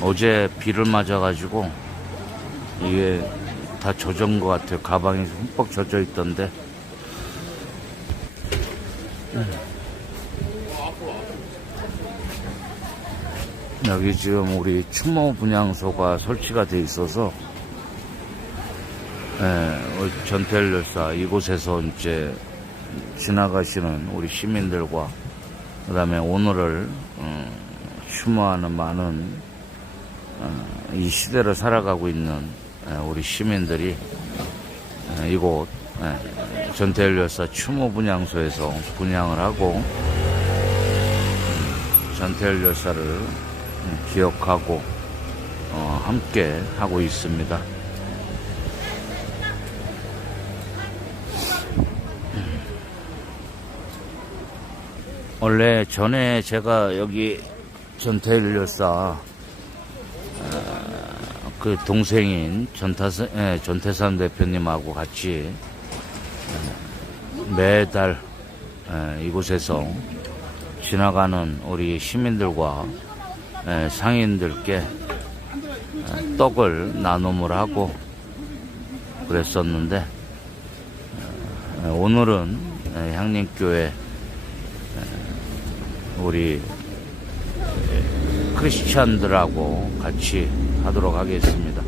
어제 비를 맞아가지고 이게 다 젖은 것 같아요. 가방이 흠뻑 젖어 있던데. 여기 지금 우리 추모 분향소가 설치가 돼 있어서 전태일 열사 이곳에서 이제 지나가시는 우리 시민들과 그 다음에 오늘을 추모하는 많은 이 시대를 살아가고 있는 우리 시민들이 이곳 전태일 열사 추모 분향소에서 분향을 하고 전태일 열사를 기억하고 함께 하고 있습니다. 원래 전에 제가 여기 전태일 열사 그 동생인 전태삼 대표님하고 같이 매달 이곳에서 지나가는 우리 시민들과 상인들께 떡을 나눔을 하고 그랬었는데 오늘은 향림교회 우리 크리스찬들하고 같이 하도록 하겠습니다.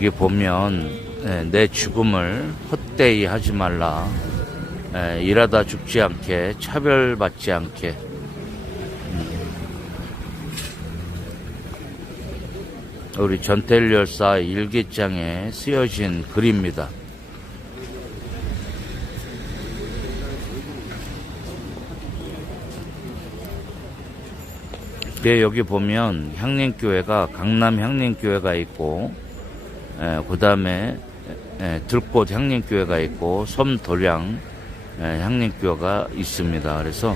여기 보면 내 죽음을 헛되이 하지 말라. 일하다 죽지 않게, 차별받지 않게. 우리 전태일 열사 일기장에 쓰여진 글입니다. 여기 보면 향림교회가 강남 향림교회가 있고 그 다음에 들꽃 향림교회가 있고 섬도량 향림교회가 있습니다. 그래서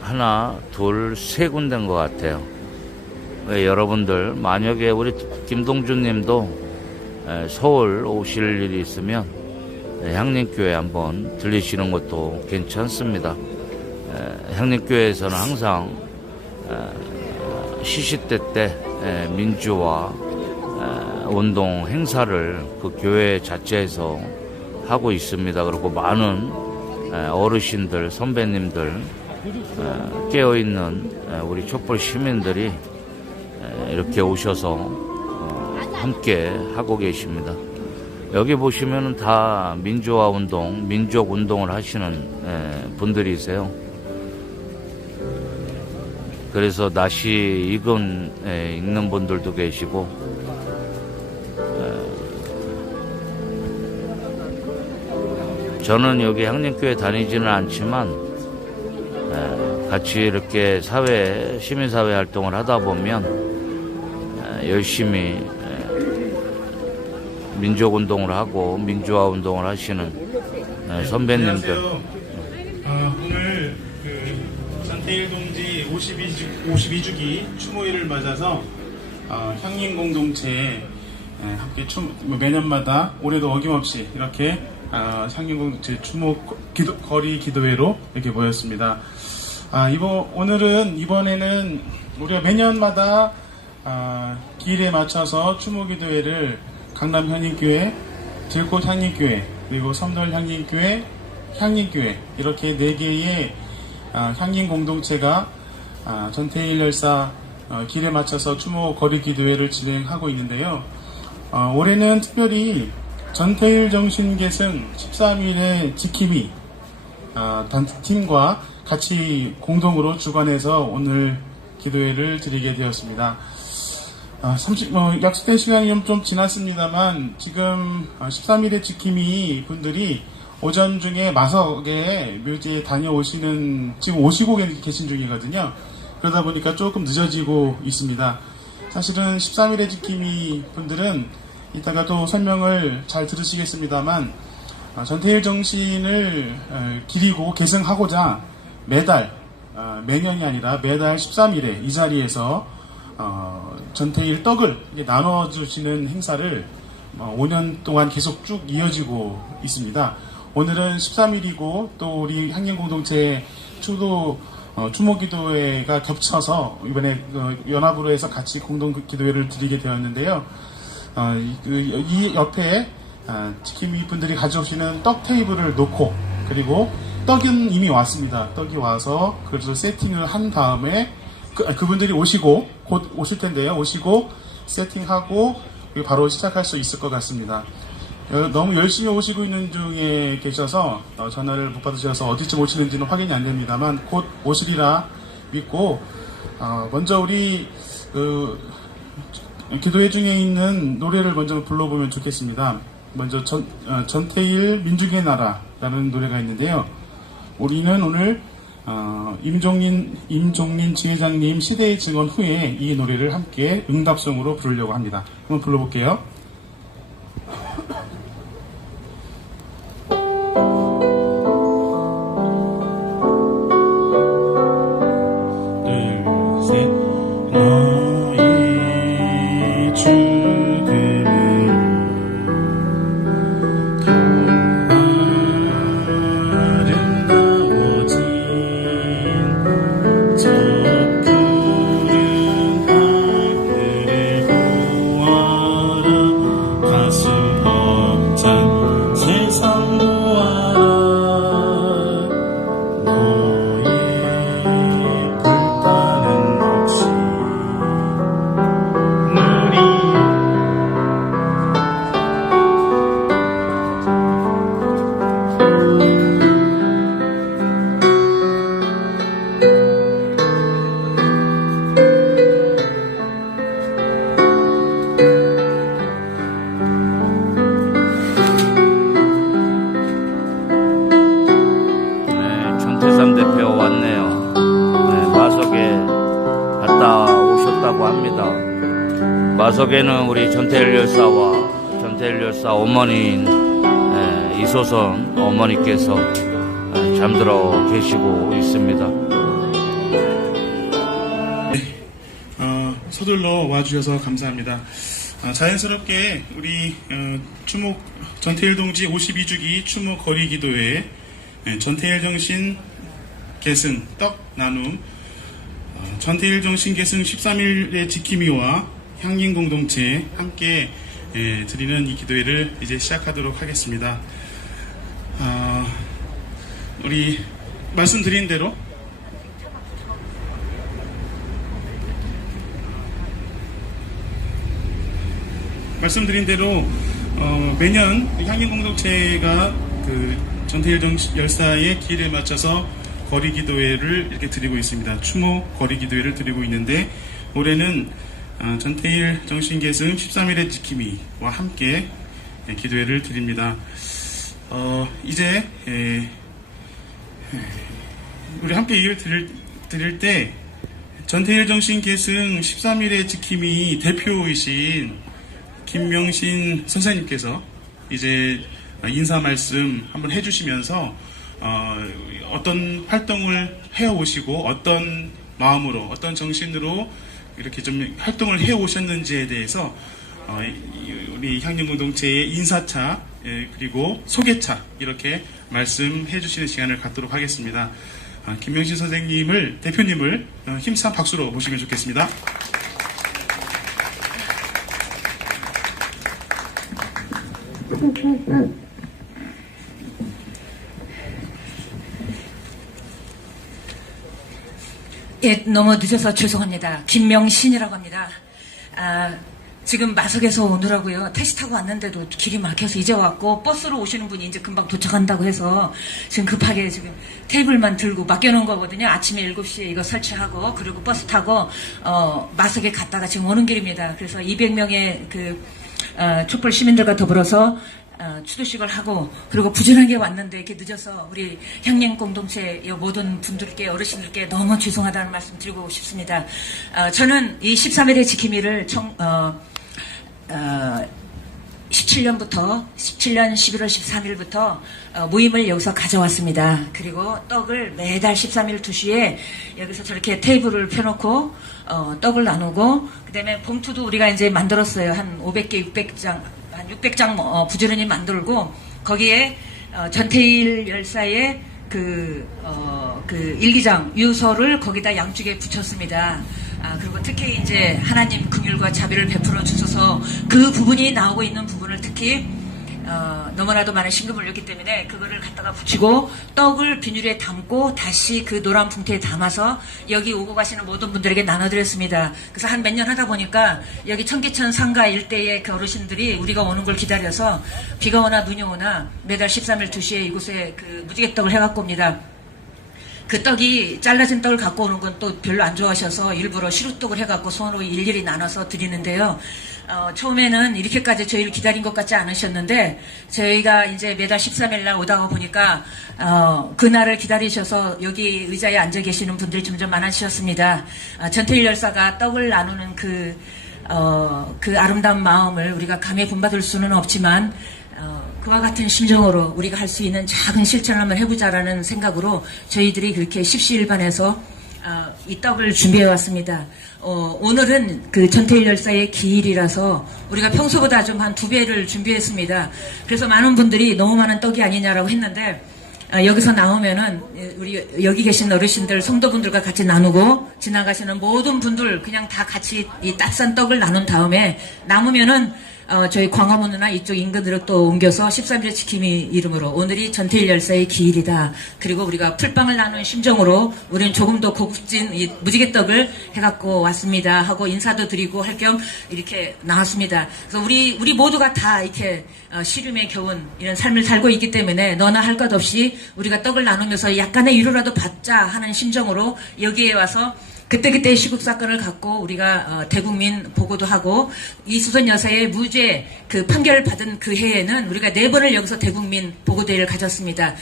하나, 둘, 세 군데인 것 같아요. 여러분들 만약에 우리 김동준 님도 서울 오실 일이 있으면 향림교회 한번 들리시는 것도 괜찮습니다. 향림교회에서는 항상 시시때 때 민주화 운동 행사를 그 교회 자체에서 하고 있습니다. 그리고 많은 어르신들, 선배님들, 깨어있는 우리 촛불 시민들이 이렇게 오셔서 함께 하고 계십니다. 여기 보시면은 다 민주화 운동, 민족 운동을 하시는 분들이세요. 그래서 낯이 익는 분들도 계시고, 저는 여기 향림교회 다니지는 않지만 같이 이렇게 시민사회 활동을 하다 보면 열심히 민족운동을 하고 민주화 운동을 하시는 선배님들. 오늘 전태일 동지 52주기 추모일을 맞아서 향림 공동체 함께 매년마다 올해도 어김없이 이렇게 향림 공동체 추모 거리 기도회로 이렇게 모였습니다. 이번에는 우리가 매년마다 기일에 맞춰서 추모 기도회를 강남 향림교회, 들꽃 향림교회, 그리고 섬돌 향림교회, 향림교회 이렇게 4개의 향림 공동체가 전태일 열사 길에 맞춰서 추모 거리 기도회를 진행하고 있는데요. 올해는 특별히 전태일 정신 계승 13일의 지킴이 단팀과 같이 공동으로 주관해서 오늘 기도회를 드리게 되었습니다. 약속된 시간이 좀 지났습니다만 지금 13일의 지킴이 분들이 오전 중에 마석에 묘지에 다녀오시는, 지금 오시고 계신 중이거든요. 그러다 보니까 조금 늦어지고 있습니다. 사실은 13일의 지킴이 분들은 이따가 또 설명을 잘 들으시겠습니다만 전태일 정신을 기리고 계승하고자 매년이 아니라 매달 13일에 이 자리에서 전태일 떡을 나눠주시는 행사를 5년 동안 계속 쭉 이어지고 있습니다. 오늘은 13일이고 또 우리 향림공동체 추모기도회가 겹쳐서 이번에 연합으로 해서 같이 공동기도회를 드리게 되었는데요. 이 옆에 지킴이 분들이 가져오시는 떡 테이블을 놓고, 그리고 떡은 이미 왔습니다. 떡이 와서 그래서 세팅을 한 다음에 그분들이 오시고 곧 오실 텐데요. 오시고 세팅하고 바로 시작할 수 있을 것 같습니다. 너무 열심히 오시고 있는 중에 계셔서 전화를 못 받으셔서 어디쯤 오시는지는 확인이 안 됩니다만 곧 오시리라 믿고 먼저 우리 기도회 중에 있는 노래를 먼저 불러보면 좋겠습니다. 먼저 전태일 민중의 나라라는 노래가 있는데요. 우리는 오늘 임종린 지회장님 시대의 증언 후에 이 노래를 함께 응답송으로 부르려고 합니다. 한번 불러볼게요. 대표 왔네요. 마석에 갔다 오셨다고 합니다. 마석에는 우리 전태일 열사와 전태일 열사 어머니인 이소선 어머니께서 잠들어 계시고 있습니다. 서둘러 와주셔서 감사합니다. 자연스럽게 우리 전태일 동지 52주기 추모 거리 기도회 전태일 정신 계승 떡 나눔 전태일 정신 계승 13일의 지킴이와 향림 공동체 함께 드리는 이 기도회를 이제 시작하도록 하겠습니다. 우리 말씀드린 대로 매년 향림 공동체가 전태일 열사의 기일에 맞춰서 거리 기도회를 이렇게 드리고 있습니다. 추모 거리 기도회를 드리고 있는데 올해는 전태일 정신 계승 13일의 지킴이와 함께 기도회를 드립니다. 이제 우리 함께 얘기를 드릴 때 전태일 정신 계승 13일의 지킴이 대표이신 김명신 선생님께서 이제 인사 말씀 한번 해주시면서 어떤 활동을 해오시고 어떤 마음으로 어떤 정신으로 이렇게 좀 활동을 해오셨는지에 대해서 우리 향림공동체의 인사차 그리고 소개차 이렇게 말씀해 주시는 시간을 갖도록 하겠습니다. 김명신 선생님을 대표님을 힘찬 박수로 모시면 좋겠습니다. 예, 너무 늦어서 죄송합니다. 김명신이라고 합니다. 지금 마석에서 오느라고요. 택시 타고 왔는데도 길이 막혀서 이제 왔고, 버스로 오시는 분이 이제 금방 도착한다고 해서 지금 급하게 지금 테이블만 들고 맡겨놓은 거거든요. 아침에 7시에 이거 설치하고, 그리고 버스 타고, 마석에 갔다가 지금 오는 길입니다. 그래서 200명의 촛불 시민들과 더불어서 추도식을 하고 그리고 부지런하게 왔는데 이렇게 늦어서 우리 향림 공동체 모든 분들께 어르신들께 너무 죄송하다는 말씀 드리고 싶습니다. 저는 이 13일의 지킴이를 17년 11월 13일부터 모임을 여기서 가져왔습니다. 그리고 떡을 매달 13일 2시에 여기서 저렇게 테이블을 펴놓고 떡을 나누고 그다음에 봉투도 우리가 이제 만들었어요. 한 500개, 600장 한 600장 부지런히 만들고 거기에 전태일 열사의 그 일기장 유서를 거기다 양쪽에 붙였습니다. 그리고 특히 이제 하나님 긍휼과 자비를 베풀어 주셔서 그 부분이 나오고 있는 부분을 특히 너무나도 많은 신금을 올렸기 때문에 그거를 갖다가 붙이고 떡을 비닐에 담고 다시 그 노란 봉투에 담아서 여기 오고 가시는 모든 분들에게 나눠드렸습니다. 그래서 한 몇 년 하다 보니까 여기 청계천 상가 일대의 그 어르신들이 우리가 오는 걸 기다려서 비가 오나 눈이 오나 매달 13일 2시에 이곳에 그 무지개떡을 해갖고 옵니다. 그 떡이 잘라진 떡을 갖고 오는 건 또 별로 안 좋아하셔서 일부러 시루떡을 해갖고 손으로 일일이 나눠서 드리는데요. 처음에는 이렇게까지 저희를 기다린 것 같지 않으셨는데 저희가 이제 매달 13일 날 오다가 보니까 그날을 기다리셔서 여기 의자에 앉아 계시는 분들이 점점 많아지셨습니다. 전태일 열사가 떡을 나누는 그 아름다운 마음을 우리가 감히 본받을 수는 없지만 그와 같은 심정으로 우리가 할 수 있는 작은 실천을 한번 해보자라는 생각으로 저희들이 그렇게 십시일반해서 이 떡을 준비해 왔습니다. 오늘은 그 전태일 열사의 기일이라서 우리가 평소보다 좀 한 2배를 준비했습니다. 그래서 많은 분들이 너무 많은 떡이 아니냐라고 했는데 여기서 나오면은 우리 여기 계신 어르신들 성도분들과 같이 나누고 지나가시는 모든 분들 그냥 다 같이 이 따뜻한 떡을 나눈 다음에 남으면은 저희 광화문이나 이쪽 인근으로 또 옮겨서 13일 지킴이 이름으로 오늘이 전태일 열사의 기일이다. 그리고 우리가 풀빵을 나눈 심정으로 우리는 조금 더 고급진 이 무지개떡을 해갖고 왔습니다. 하고 인사도 드리고 할 겸 이렇게 나왔습니다. 그래서 우리 모두가 다 이렇게 시름에 겨운 이런 삶을 살고 있기 때문에 너나 할 것 없이 우리가 떡을 나누면서 약간의 위로라도 받자 하는 심정으로 여기에 와서 그때그때 시국 사건을 갖고 우리가 대국민 보고도 하고 이수선 여사의 무죄 그 판결을 받은 그 해에는 우리가 4번을 여기서 대국민 보고대회를 가졌습니다.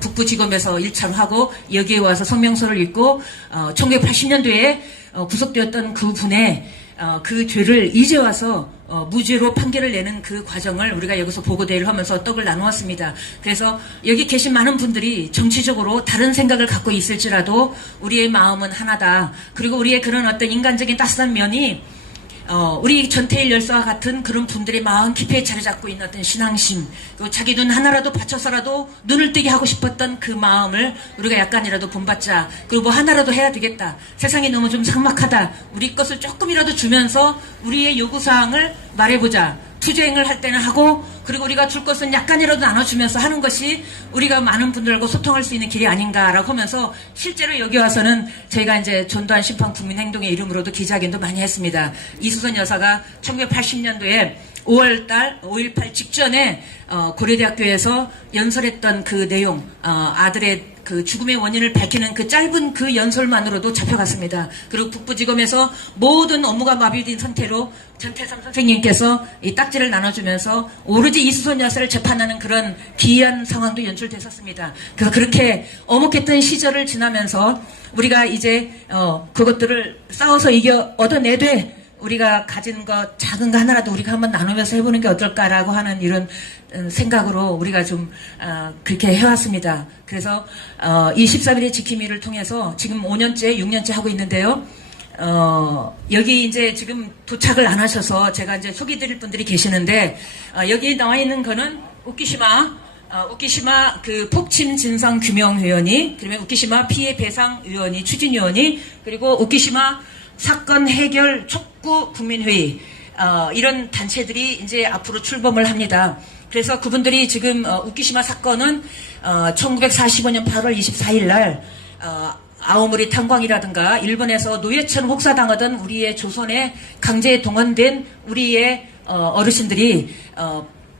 북부지검에서 1차로 하고 여기에 와서 성명서를 읽고 1980년도에 구속되었던 그 분의 그 죄를 이제 와서 무죄로 판결을 내는 그 과정을 우리가 여기서 보고대회를 하면서 떡을 나누었습니다. 그래서 여기 계신 많은 분들이 정치적으로 다른 생각을 갖고 있을지라도 우리의 마음은 하나다. 그리고 우리의 그런 어떤 인간적인 따스한 면이 우리 전태일 열사와 같은 그런 분들의 마음 깊이 자리 잡고 있는 어떤 신앙심, 그리고 자기 눈 하나라도 바쳐서라도 눈을 뜨게 하고 싶었던 그 마음을 우리가 약간이라도 본받자. 그리고 뭐 하나라도 해야 되겠다. 세상이 너무 좀 삭막하다. 우리 것을 조금이라도 주면서 우리의 요구사항을 말해보자. 투쟁을 할 때는 하고, 그리고 우리가 줄 것은 약간이라도 나눠주면서 하는 것이 우리가 많은 분들과 소통할 수 있는 길이 아닌가라고 하면서 실제로 여기 와서는 저희가 이제 전두환 심판 국민행동의 이름으로도 기자회견도 많이 했습니다. 이수선 여사가 1980년도에 5월달 5.18 직전에 고려대학교에서 연설했던 그 내용, 아들의 그 죽음의 원인을 밝히는 그 짧은 그 연설만으로도 잡혀갔습니다. 그리고 북부지검에서 모든 업무가 마비된 상태로 전태삼 선생님께서 이 딱지를 나눠주면서 오로지 이수선 여사를 재판하는 그런 기이한 상황도 연출됐었습니다. 그래서 그렇게 엄혹했던 시절을 지나면서 우리가 이제 그것들을 싸워서 얻어내되 우리가 가진 것 작은 거 하나라도 우리가 한번 나누면서 해보는 게 어떨까라고 하는 이런 생각으로 우리가 좀 그렇게 해왔습니다. 그래서 이 13일의 지킴이를 통해서 지금 5년째, 6년째 하고 있는데요. 여기 이제 지금 도착을 안 하셔서 제가 이제 소개드릴 분들이 계시는데, 여기 나와 있는 거는 우키시마 그 폭침 진상 규명위원회, 그러면 우키시마 피해 배상위원회 추진위원회, 그리고 우키시마 사건 해결 촉구 국민회의, 이런 단체들이 이제 앞으로 출범을 합니다. 그래서 그분들이 지금 우키시마 사건은 1945년 8월 24일 날 아오모리 탄광이라든가 일본에서 노예처럼 혹사당하던 우리의 조선에 강제 동원된 우리의 어르신들이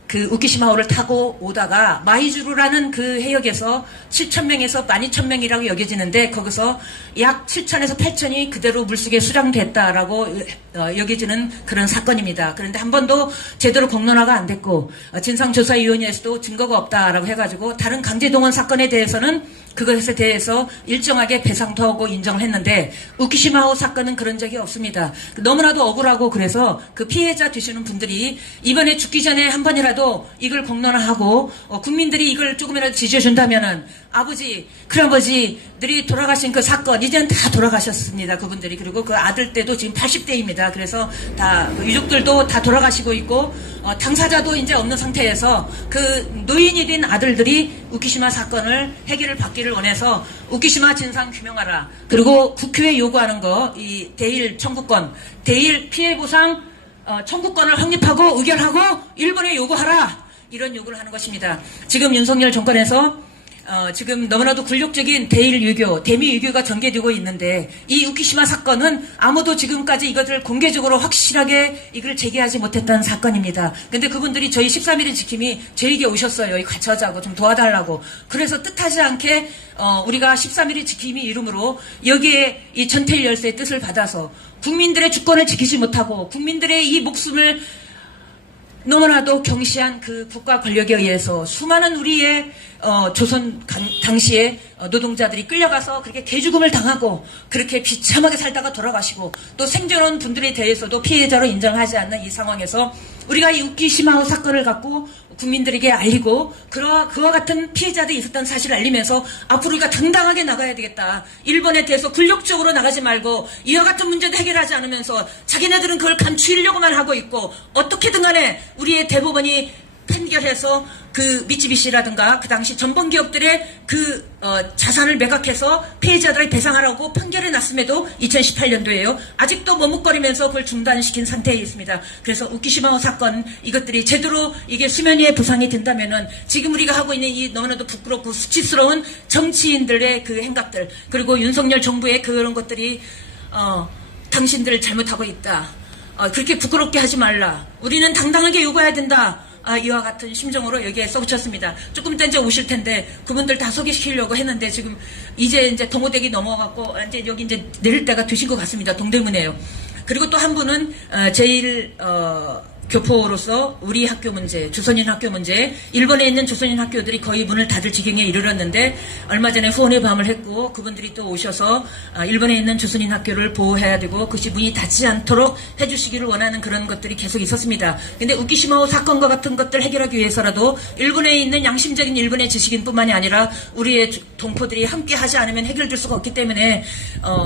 그 우키시마호를 타고 오다가 마이주루라는 그 해역에서 7,000명에서 12,000명이라고 여겨지는데, 거기서 약 7,000에서 8,000이 그대로 물속에 수량됐다라고 여겨지는 그런 사건입니다. 그런데 한 번도 제대로 공론화가 안 됐고, 진상조사위원회에서도 증거가 없다라고 해가지고 다른 강제동원 사건에 대해서는 그것에 대해서 일정하게 배상도 하고 인정을 했는데, 우키시마호 사건은 그런 적이 없습니다. 너무나도 억울하고, 그래서 그 피해자 되시는 분들이 이번에 죽기 전에 한 번이라도 이걸 공론화하고 국민들이 이걸 조금이라도 지져준다면은, 아버지, 큰아버지들이 돌아가신 그 사건, 이제는 다 돌아가셨습니다. 그분들이. 그리고 그 아들 때도 지금 80대입니다. 그래서 다 유족들도 다 돌아가시고 있고, 당사자도 이제 없는 상태에서 그 노인이 된 아들들이 우키시마 사건을 해결을 받기를 원해서 우키시마 진상 규명하라. 그리고 국회에 요구하는 거, 이 대일 청구권, 대일 피해 보상 청구권을 확립하고 의결하고 일본에 요구하라. 이런 요구를 하는 것입니다. 지금 윤석열 정권에서 지금 너무나도 굴욕적인 대일 유교, 대미 유교가 전개되고 있는데, 이 우키시마 사건은 아무도 지금까지 이것을 공개적으로 확실하게 이걸 제기하지 못했던 사건입니다. 근데 그분들이 저희 13일의 지킴이 저에게 오셨어요. 같이 하자고, 좀 도와달라고. 그래서 뜻하지 않게 우리가 13일의 지킴이 이름으로 여기에 이 전태일 열사의 뜻을 받아서 국민들의 주권을 지키지 못하고 국민들의 이 목숨을 너무나도 경시한 그 국가 권력에 의해서 수많은 우리의 조선 당시에 노동자들이 끌려가서 그렇게 개죽음을 당하고 그렇게 비참하게 살다가 돌아가시고, 또 생존한 분들에 대해서도 피해자로 인정하지 않는 이 상황에서 우리가 이 우키시마호 사건을 갖고 국민들에게 알리고 그와 같은 피해자들이 있었던 사실을 알리면서 앞으로 우리가 당당하게 나가야 되겠다. 일본에 대해서 굴욕적으로 나가지 말고 이와 같은 문제도 해결하지 않으면서 자기네들은 그걸 감추려고만 하고 있고, 어떻게든 간에 우리의 대법원이 판결해서 그 미쯔비시라든가 그 당시 전범기업들의 그 자산을 매각해서 피해자들을 배상하라고 판결을 났음에도 2018년도에요. 아직도 머뭇거리면서 그걸 중단시킨 상태에 있습니다. 그래서 우키시마호 사건, 이것들이 제대로 이게 수면 위에 부상이 된다면은 지금 우리가 하고 있는 이 너무나도 부끄럽고 수치스러운 정치인들의 그 행각들, 그리고 윤석열 정부의 그런 것들이 당신들 잘못하고 있다. 그렇게 부끄럽게 하지 말라. 우리는 당당하게 요구해야 된다. 이와 같은 심정으로 여기에 써붙였습니다. 조금 이따 이제 오실 텐데 그분들 다 소개시키려고 했는데 지금 이제 동호대기 넘어갔고 이제 여기 이제 내릴 때가 되신 것 같습니다. 동대문이에요. 그리고 또 한 분은 제일 교포로서 우리 학교 문제, 조선인 학교 문제, 일본에 있는 조선인 학교들이 거의 문을 닫을 지경에 이르렀는데 얼마 전에 후원의 밤을 했고, 그분들이 또 오셔서 일본에 있는 조선인 학교를 보호해야 되고 그것이 문이 닫지 않도록 해주시기를 원하는 그런 것들이 계속 있었습니다. 근데 우키시마호 사건과 같은 것들 해결하기 위해서라도 일본에 있는 양심적인 일본의 지식인뿐만이 아니라 우리의 동포들이 함께 하지 않으면 해결될 수가 없기 때문에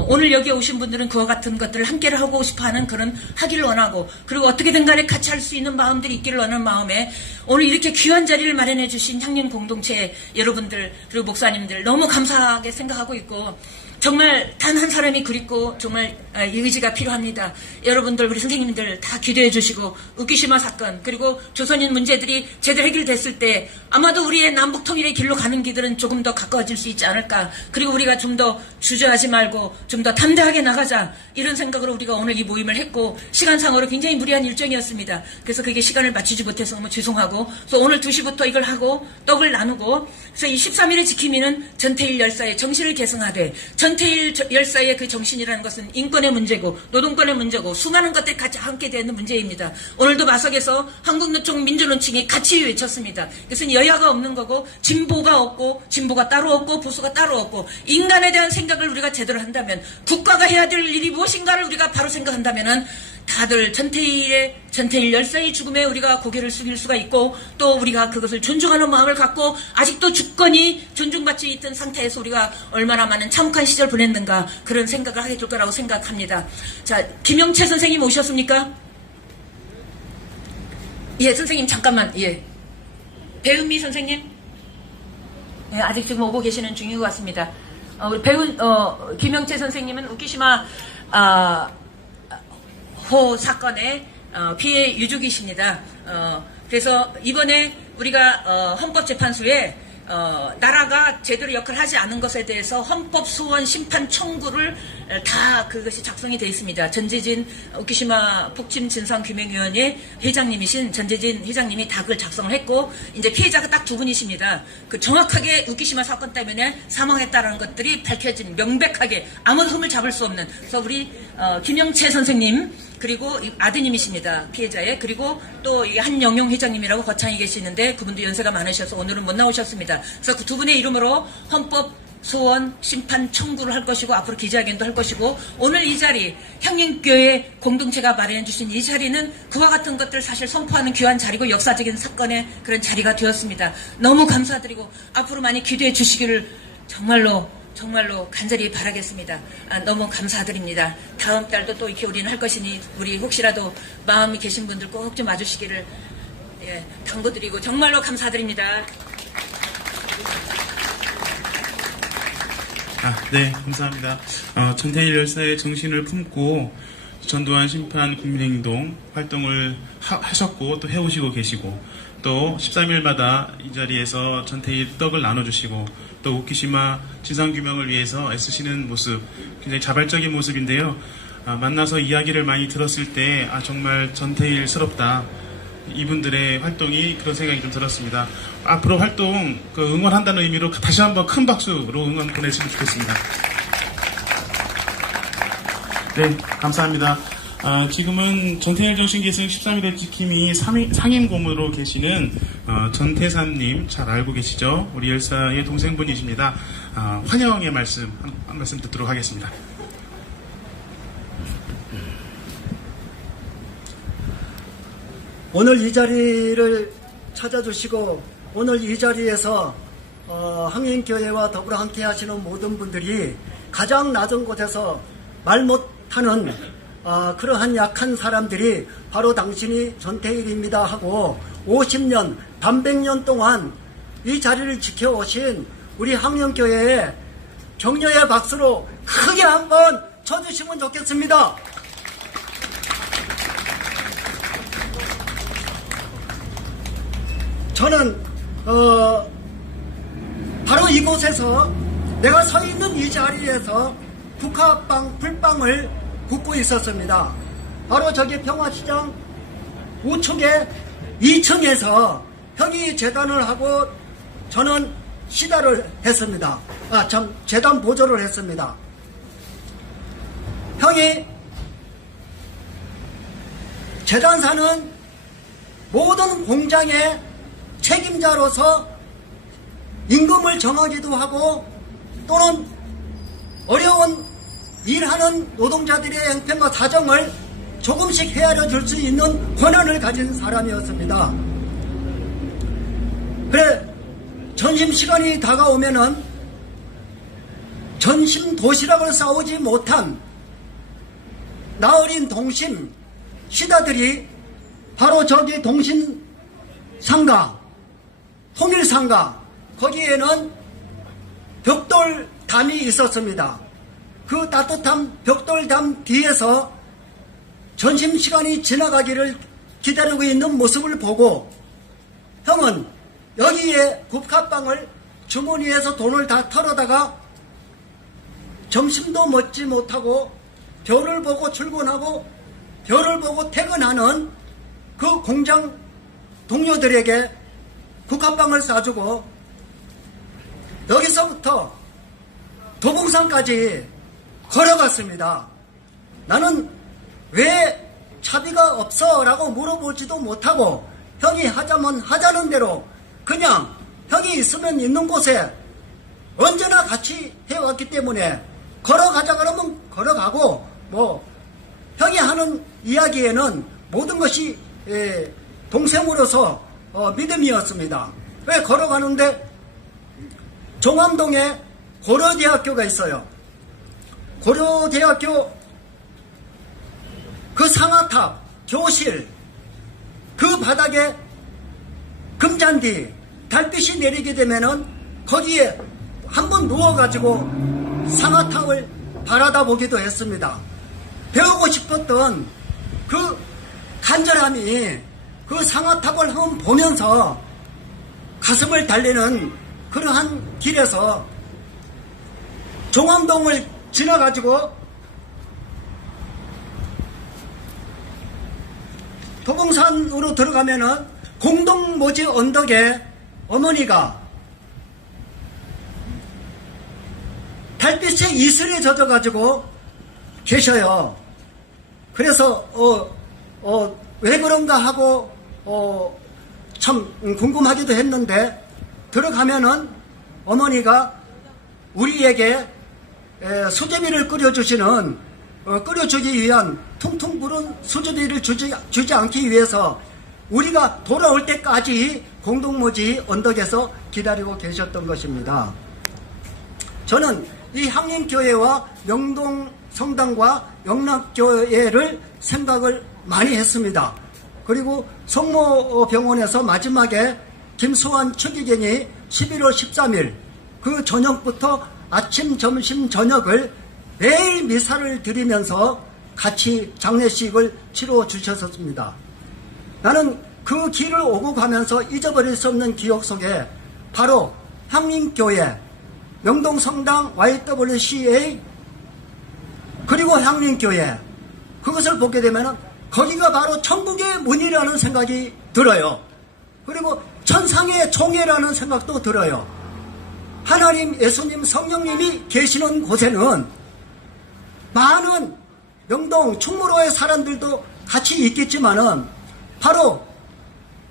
오늘 여기 오신 분들은 그와 같은 것들을 함께를 하고 싶어하는 그런 하기를 원하고, 그리고 어떻게든 간에 같이 할 수 있는 마음들이 있기를 원하는 마음에 오늘 이렇게 귀한 자리를 마련해 주신 향림 공동체 여러분들, 그리고 목사님들 너무 감사하게 생각하고 있고, 정말 단 한 사람이 그립고 정말 이 의지가 필요합니다. 여러분들, 우리 선생님들 다 기도해 주시고, 우키시마 사건 그리고 조선인 문제들이 제대로 해결됐을 때 아마도 우리의 남북 통일의 길로 가는 길들은 조금 더 가까워질 수 있지 않을까. 그리고 우리가 좀 더 주저하지 말고 좀 더 담대하게 나가자, 이런 생각으로 우리가 오늘 이 모임을 했고, 시간상으로 굉장히 무리한 일정이었습니다. 그래서 그게 시간을 맞추지 못해서 너무 죄송하고, 그래서 오늘 2시부터 이걸 하고 떡을 나누고, 그래서 이 13일의 지킴이는 전태일 열사의 정신을 계승하되, 전태일 열사의 그 정신이라는 것은 인권의 문제고 노동권의 문제고 수많은 것들이 같이 함께 되는 문제입니다. 오늘도 마석에서 한국노총 민주노총이 같이 외쳤습니다. 그것은 여야가 없는 거고, 진보가 없고, 진보가 따로 없고, 보수가 따로 없고, 인간에 대한 생각을 우리가 제대로 한다면, 국가가 해야 될 일이 무엇인가를 우리가 바로 생각한다면은 다들 전태일 열사의 죽음에 우리가 고개를 숙일 수가 있고 또 우리가 그것을 존중하는 마음을 갖고 아직도 주권이 존중받지 있던 상태에서 우리가 얼마나 많은 참혹한 시절 보냈는가 그런 생각을 하게 될 거라고 생각합니다. 자, 김영채 선생님 오셨습니까? 예, 선생님 잠깐만. 예. 배은미 선생님? 네, 아직 지금 오고 계시는 중인 것 같습니다. 우리 김영채 선생님은 우키시마 호 사건의 피해 유족이십니다. 그래서 이번에 우리가 헌법재판소에 나라가 제대로 역할을 하지 않은 것에 대해서 헌법소원 심판 청구를 다 그것이 작성이 되어 있습니다. 전재진 우키시마 폭침 진상규명위원회 회장님이신 전재진 회장님이 다 그걸 작성을 했고 이제 피해자가 딱 두 분이십니다. 그 정확하게 우키시마 사건 때문에 사망했다는 것들이 밝혀진 명백하게 아무 흠을 잡을 수 없는 그래서 우리 김영채 선생님 그리고 아드님이십니다. 피해자의. 그리고 또 한영용 회장님이라고 거창히 계시는데 그분도 연세가 많으셔서 오늘은 못 나오셨습니다. 그래서 그 두 분의 이름으로 헌법 소원 심판 청구를 할 것이고 앞으로 기자회견도 할 것이고 오늘 이 자리 향림교회 공동체가 마련해 주신 이 자리는 그와 같은 것들 사실 선포하는 귀한 자리고 역사적인 사건의 그런 자리가 되었습니다. 너무 감사드리고 앞으로 많이 기도해 주시기를 정말로 간절히 바라겠습니다. 너무 감사드립니다. 다음 달도 또 이렇게 우리는 할 것이니 우리 혹시라도 마음이 계신 분들 꼭 좀 와주시기를 당부드리고 정말로 감사드립니다. 네, 감사합니다. 전태일 열사의 정신을 품고 전두환 심판 국민행동 활동을 하셨고 또 해오시고 계시고 또 13일마다 이 자리에서 전태일 떡을 나눠주시고 또 우키시마 진상규명을 위해서 애쓰시는 모습 굉장히 자발적인 모습인데요. 만나서 이야기를 많이 들었을 때 정말 전태일스럽다. 이분들의 활동이 그런 생각이 좀 들었습니다. 앞으로 활동 응원한다는 의미로 다시 한번 큰 박수로 응원 보내주시면 좋겠습니다. 네, 감사합니다. 지금은 전태일 정신 계승 13일의 지킴이 상임고문으로 계시는 전태삼님 잘 알고 계시죠? 우리 열사의 동생분이십니다. 환영의 말씀 한 말씀 듣도록 하겠습니다. 오늘 이 자리를 찾아주시고 오늘 이 자리에서 항인교회와 더불어 함께 하시는 모든 분들이 가장 낮은 곳에서 말 못하는 그러한 약한 사람들이 바로 당신이 전태일입니다 하고 50년, 반백년 동안 이 자리를 지켜오신 우리 항영교회에 격려의 박수로 크게 한번 쳐주시면 좋겠습니다. 저는 바로 이곳에서 내가 서 있는 이 자리에서 국화빵, 불빵을 굽고 있었습니다. 바로 저기 평화시장 우측에 2층에서 형이 재단을 하고 저는 시다를 했습니다. 재단 보조를 했습니다. 형이 재단사는 모든 공장의 책임자로서 임금을 정하기도 하고 또는 어려운 일하는 노동자들의 형편과 사정을 조금씩 헤아려 줄 수 있는 권한을 가진 사람이었습니다. 그래 점심시간이 다가오면은 전심 도시락을 싸오지 못한 나어린 동심 시다들이 바로 저기 동심상가 통일상가 거기에는 벽돌담이 있었습니다. 그 따뜻한 벽돌담 뒤에서 점심시간이 지나가기를 기다리고 있는 모습을 보고 형은 여기에 국화빵을 주머니에서 돈을 다 털어다가 점심도 먹지 못하고 별을 보고 출근하고 별을 보고 퇴근하는 그 공장 동료들에게 국화빵을 싸주고 여기서부터 도봉산까지 걸어갔습니다. 나는 왜 차비가 없어? 라고 물어보지도 못하고 형이 하자면 하자는 대로 그냥 형이 있으면 있는 곳에 언제나 같이 해왔기 때문에 걸어가자 그러면 걸어가고 뭐 형이 하는 이야기에는 모든 것이 동생으로서 믿음이었습니다. 왜 걸어가는데 종암동에 고려대학교가 있어요. 고려대학교 그 상아탑, 교실, 그 바닥에 금잔디, 달빛이 내리게 되면은 거기에 한번 누워가지고 상아탑을 바라다 보기도 했습니다. 배우고 싶었던 그 간절함이 그 상아탑을 한번 보면서 가슴을 달래는 그러한 길에서 종암동을 지나가지고 도봉산으로 들어가면은 공동모지 언덕에 어머니가 달빛에 이슬에 젖어가지고 계셔요. 그래서 왜 그런가 하고 참 궁금하기도 했는데 들어가면은 어머니가 우리에게 수제비를 끓여주기 위한 퉁퉁 부른 수제비를 주지 않기 위해서 우리가 돌아올 때까지 공동모지 언덕에서 기다리고 계셨던 것입니다. 저는 이 향림교회와 명동성당과 영락교회를 생각을 많이 했습니다. 그리고 성모병원에서 마지막에 김수환 추기경이 11월 13일 그 저녁부터 아침, 점심, 저녁을 매일 미사를 드리면서 같이 장례식을 치러 주셨습니다. 나는 그 길을 오고 가면서 잊어버릴 수 없는 기억 속에 바로 향림교회, 명동성당, YWCA 그리고 향림교회 그것을 보게 되면 거기가 바로 천국의 문이라는 생각이 들어요. 그리고 천상의 총회라는 생각도 들어요. 하나님, 예수님, 성령님이 계시는 곳에는 많은 명동, 충무로의 사람들도 같이 있겠지만은 바로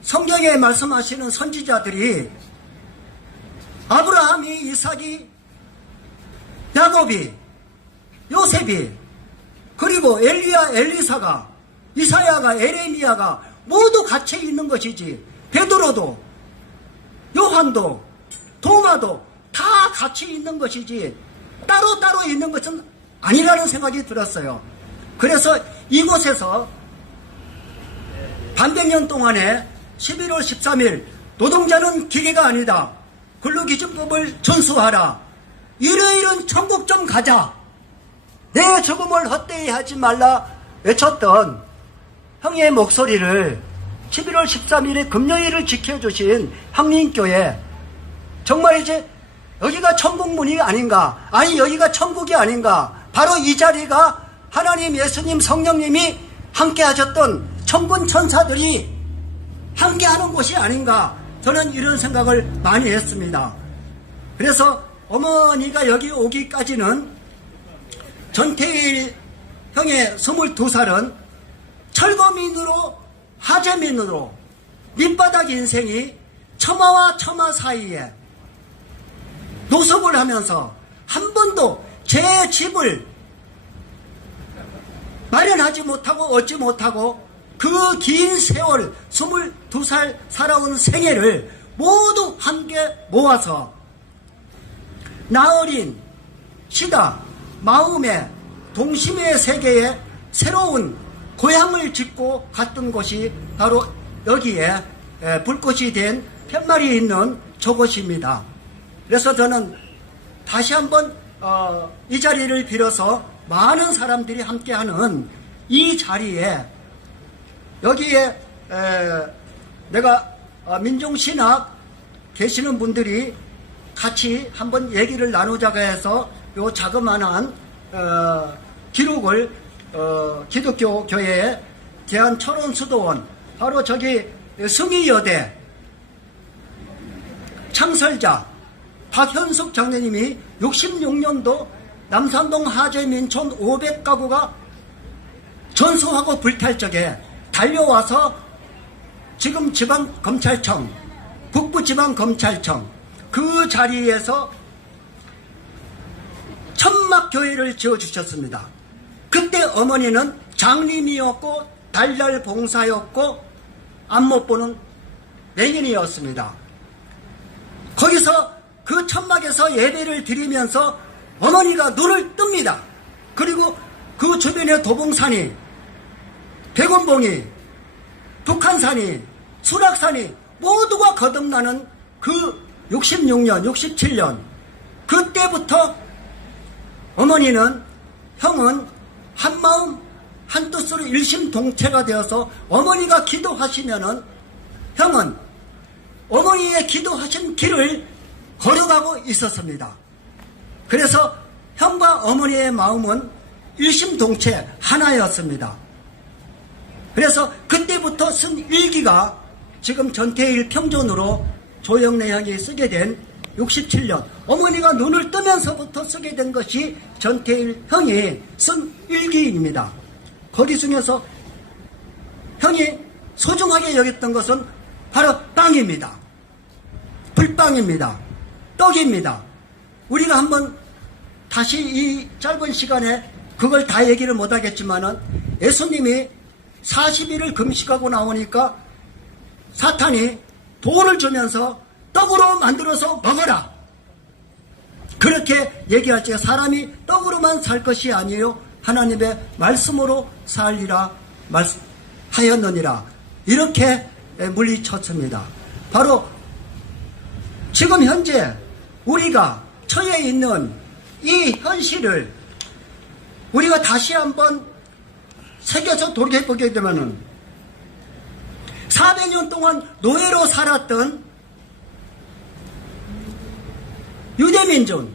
성경에 말씀하시는 선지자들이 아브라함이, 이삭이, 야곱이, 요셉이 그리고 엘리야, 엘리사가, 이사야가, 에레미야가 모두 같이 있는 것이지 베드로도 요한도 도마도 다 같이 있는 것이지 따로따로 있는 것은 아니라는 생각이 들었어요. 그래서 이곳에서 반백년 동안에 11월 13일 노동자는 기계가 아니다. 근로기준법을 준수하라. 일요일은 천국 좀 가자. 내 죽음을 헛되이 하지 말라 외쳤던 형의 목소리를 11월 13일에 금요일을 지켜주신 향림교회 정말 이제 여기가 천국문이 아닌가, 아니 여기가 천국이 아닌가, 바로 이 자리가 하나님, 예수님, 성령님이 함께 하셨던 천군 천사들이 함께하는 곳이 아닌가, 저는 이런 생각을 많이 했습니다. 그래서 어머니가 여기 오기까지는 전태일 형의 22살은 철거민으로 하재민으로 밑바닥 인생이 처마와 처마 사이에 노숙을 하면서 한 번도 제 집을 마련하지 못하고 얻지 못하고 그 긴 세월 22살 살아온 생애를 모두 함께 모아서 나어린 시다 마음의 동심의 세계에 새로운 고향을 짓고 갔던 곳이 바로 여기에 불꽃이 된 팻말이 있는 저곳입니다. 그래서 저는 다시 한번 이 자리를 빌어서 많은 사람들이 함께하는 이 자리에 여기에 내가 민중신학 계시는 분들이 같이 한번 얘기를 나누자고 해서 요 자그마한 기록을 기독교 교회에 대한철원수도원 바로 저기 승희여대 창설자 박현숙 장로님이 66년도 남산동 하재민촌 500가구가 전소하고 불탈 적에 달려와서 지금 지방검찰청 북부지방검찰청 그 자리에서 천막교회를 지어주셨습니다. 그때 어머니는 장님이었고 달달 봉사였고 안못 보는 맹인이었습니다. 거기서 그 천막에서 예배를 드리면서 어머니가 눈을 뜹니다. 그리고 그 주변에 도봉산이, 백운봉이, 북한산이, 수락산이 모두가 거듭나는 그 66년, 67년 그때부터 어머니는, 형은 한마음 한뜻으로 일심동체가 되어서 어머니가 기도하시면은 형은 어머니의 기도하신 길을 걸어가고 있었습니다. 그래서 형과 어머니의 마음은 일심동체 하나였습니다. 그래서 그때부터 쓴 일기가 지금 전태일 평전으로 조영래 형이 쓰게 된 67년, 어머니가 눈을 뜨면서부터 쓰게 된 것이 전태일 형이 쓴 일기입니다. 거기 중에서 형이 소중하게 여겼던 것은 바로 빵입니다. 불빵입니다. 떡입니다. 우리가 한번 다시 이 짧은 시간에 그걸 다 얘기를 못하겠지만은 예수님이 40일을 금식하고 나오니까 사탄이 돌을 주면서 떡으로 만들어서 먹어라. 그렇게 얘기할 때 사람이 떡으로만 살 것이 아니요 하나님의 말씀으로 살리라 하였느니라. 이렇게 물리쳤습니다. 바로 지금 현재 우리가 처해 있는 이 현실을 우리가 다시 한번 새겨서 돌이켜보게 되면은 400년 동안 노예로 살았던 유대민족,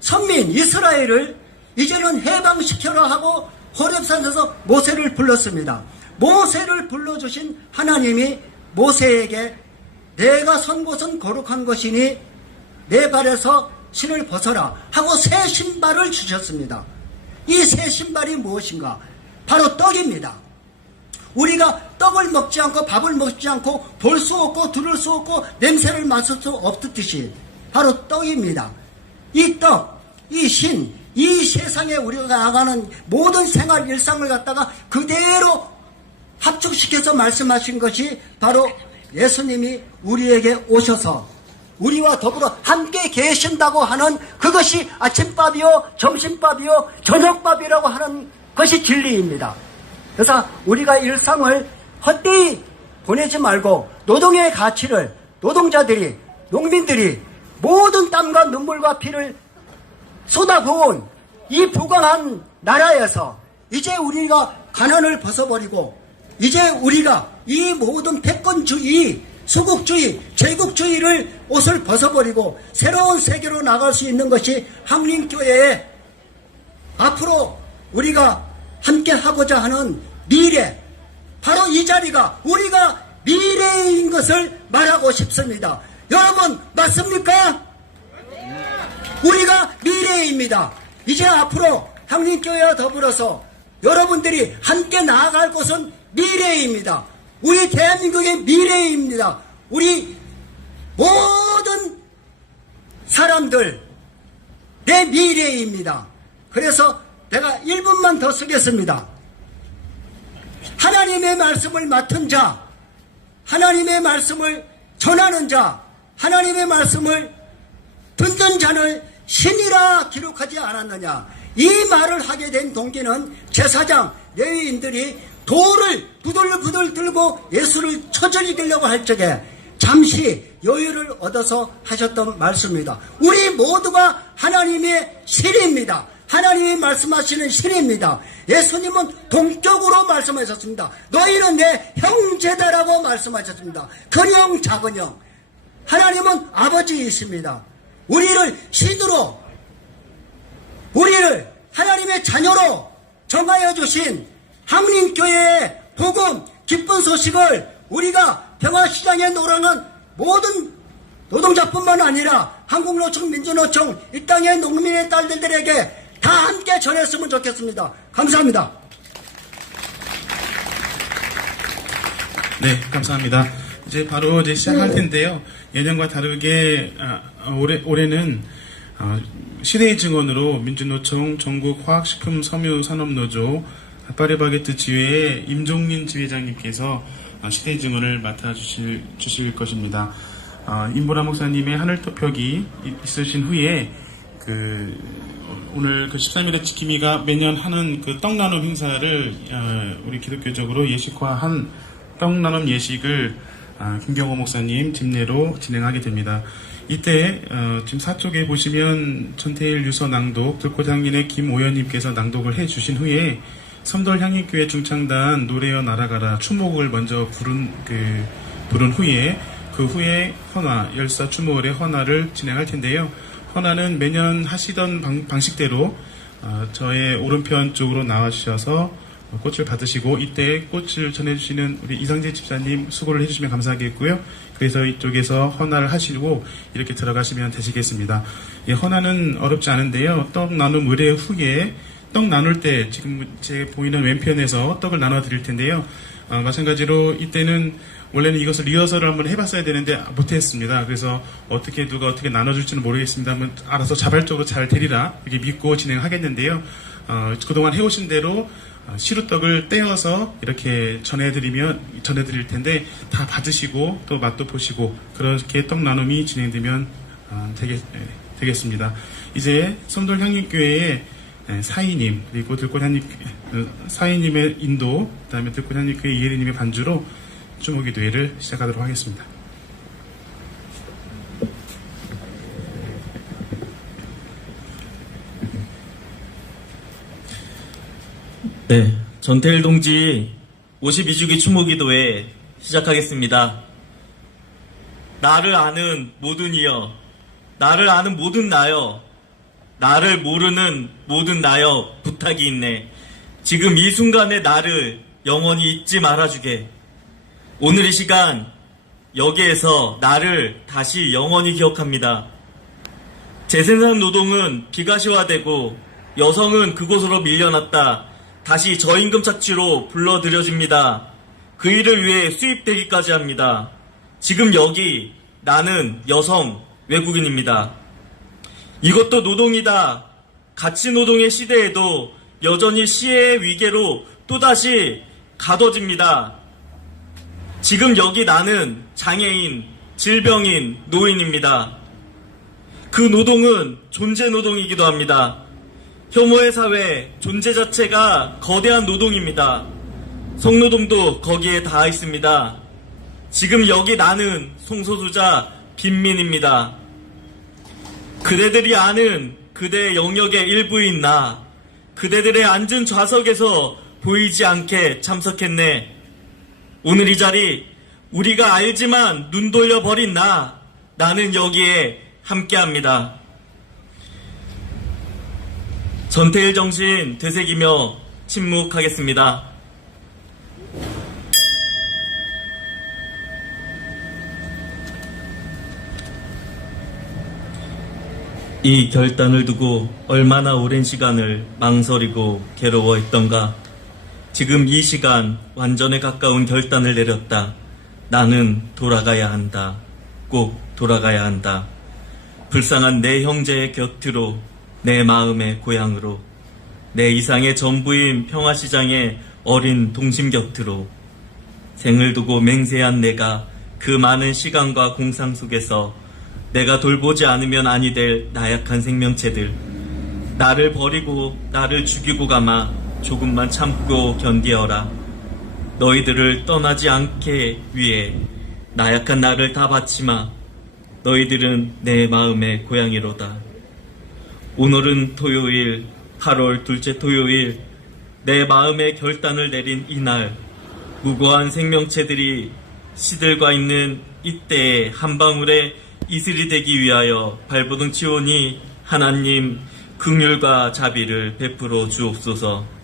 선민, 이스라엘을 이제는 해방시켜라 하고 호렙산에서 모세를 불렀습니다. 모세를 불러주신 하나님이 모세에게 내가 선 곳은 거룩한 것이니 내 발에서 신을 벗어라 하고 새 신발을 주셨습니다. 이 새 신발이 무엇인가? 바로 떡입니다. 우리가 떡을 먹지 않고 밥을 먹지 않고 볼 수 없고 들을 수 없고 냄새를 맡을 수 없듯이 바로 떡입니다. 이 떡, 이 신, 이 세상에 우리가 나가는 모든 생활 일상을 갖다가 그대로 합축시켜서 말씀하신 것이 바로 예수님이 우리에게 오셔서 우리와 더불어 함께 계신다고 하는 그것이 아침밥이요 점심밥이요 저녁밥이라고 하는 것이 진리입니다. 그래서 우리가 일상을 헛되이 보내지 말고 노동의 가치를 노동자들이, 농민들이 모든 땀과 눈물과 피를 쏟아부은 이 부강한 나라에서 이제 우리가 가난을 벗어버리고 이제 우리가 이 모든 패권주의, 수국주의, 제국주의를 옷을 벗어버리고 새로운 세계로 나갈 수 있는 것이 한림교회에 앞으로 우리가 함께 하고자 하는 미래, 바로 이 자리가 우리가 미래인 것을 말하고 싶습니다. 여러분 맞습니까? 우리가 미래입니다. 이제 앞으로 한림교회와 더불어서 여러분들이 함께 나아갈 곳은 미래입니다. 우리 대한민국의 미래입니다. 우리 모든 사람들 내 미래입니다. 그래서 내가 1분만 더 쓰겠습니다. 하나님의 말씀을 맡은 자, 하나님의 말씀을 전하는 자, 하나님의 말씀을 듣는 자를 신이라 기록하지 않았느냐. 이 말을 하게 된 동기는 제사장, 레위인들이 돌을 부들부들 들고 예수를 쳐져 죽이려고 할 적에 잠시 여유를 얻어서 하셨던 말씀입니다. 우리 모두가 하나님의 신입니다. 하나님이 말씀하시는 신입니다. 예수님은 동격으로 말씀하셨습니다. 너희는 내 형제다라고 말씀하셨습니다. 큰형 작은형. 하나님은 아버지이십니다. 우리를 신으로, 우리를 하나님의 자녀로 정하여 주신 한림교회의 복음, 기쁜 소식을 우리가 평화시장에 노랑한 모든 노동자뿐만 아니라 한국노총, 민주노총, 이 땅의 농민의 딸들에게 다 함께 전했으면 좋겠습니다. 감사합니다. 네, 감사합니다. 이제 바로 시작할 텐데요. 예년과 다르게 올해는 시대의 증언으로 민주노총, 전국화학식품섬유산업노조, 파리바게뜨 지회의 임종린 지회장님께서 시대 증언을 맡아주실 것입니다. 임보라 목사님의 하늘토벽이 있으신 후에 오늘 13일의 지킴이가 매년 하는 떡 나눔 행사를 우리 기독교적으로 예식화한 떡 나눔 예식을 김경호 목사님 집례로 진행하게 됩니다. 이때 지금 사쪽에 보시면 전태일 유서 낭독 들꽃향린의 김오연님께서 낭독을 해주신 후에 섬돌향인교회 중창단 노래여 날아가라 추목을 먼저 부른 후에 그 후에 헌화 열사 추모을의 헌화를 진행할 텐데요. 헌화는 매년 하시던 방식대로 저의 오른편 쪽으로 나와주셔서 꽃을 받으시고 이때 꽃을 전해주시는 우리 이상재 집사님 수고를 해주시면 감사하겠고요. 그래서 이쪽에서 헌화를 하시고 이렇게 들어가시면 되시겠습니다. 헌화는 어렵지 않은데요. 떡 나눔 의례 후에 떡 나눌 때 지금 제 보이는 왼편에서 떡을 나눠 드릴 텐데요. 마찬가지로 이때는 원래는 이것을 리허설을 한번 해봤어야 되는데 못했습니다. 그래서 누가 어떻게 나눠줄지는 모르겠습니다만 알아서 자발적으로 잘 되리라 이렇게 믿고 진행하겠는데요. 그동안 해오신 대로 시루떡을 떼어서 이렇게 전해드릴 텐데 다 받으시고 또 맛도 보시고 그렇게 떡 나눔이 진행되면 되겠습니다. 이제 섬돌향림교회의 사인님 그리고 사인님의 인도 그다음에 들꽃향림교회 이혜리님의 반주로 추모기도회를 시작하도록 하겠습니다. 네, 전태일 동지 52주기 추모기도회 시작하겠습니다. 나를 아는 모든 이여, 나를 아는 모든 나여, 나를 모르는 모든 나여 부탁이 있네. 지금 이 순간의 나를 영원히 잊지 말아주게. 오늘 이 시간 여기에서 나를 다시 영원히 기억합니다. 재생산 노동은 비가시화되고 여성은 그곳으로 밀려났다. 다시 저임금 착취로 불러들여집니다. 그 일을 위해 수입되기까지 합니다. 지금 여기 나는 여성 외국인입니다. 이것도 노동이다. 가치노동의 시대에도 여전히 시혜의 위계로 또다시 가둬집니다. 지금 여기 나는 장애인, 질병인, 노인입니다. 그 노동은 존재 노동이기도 합니다. 혐오의 사회, 존재 자체가 거대한 노동입니다. 성노동도 거기에 닿아 있습니다. 지금 여기 나는 송소수자 빈민입니다. 그대들이 아는 그대의 영역의 일부인 나, 그대들의 앉은 좌석에서 보이지 않게 참석했네. 오늘 이 자리 우리가 알지만 눈 돌려버린 나는 여기에 함께합니다. 전태일 정신 되새기며 침묵하겠습니다. 이 결단을 두고 얼마나 오랜 시간을 망설이고 괴로워했던가. 지금 이 시간 완전에 가까운 결단을 내렸다. 나는 돌아가야 한다. 꼭 돌아가야 한다. 불쌍한 내 형제의 곁으로, 내 마음의 고향으로, 내 이상의 전부인 평화시장의 어린 동심 곁으로. 생을 두고 맹세한 내가 그 많은 시간과 공상 속에서 내가 돌보지 않으면 아니 될 나약한 생명체들, 나를 버리고 나를 죽이고 가마 조금만 참고 견디어라. 너희들을 떠나지 않게 위해 나약한 나를 다 바치마. 너희들은 내 마음의 고향이로다. 오늘은 토요일, 8월 둘째 토요일, 내 마음의 결단을 내린 이날, 무고한 생명체들이 시들과 있는 이때의 한 방울의 이슬이 되기 위하여 발버둥 치오니 하나님 긍휼과 자비를 베풀어 주옵소서.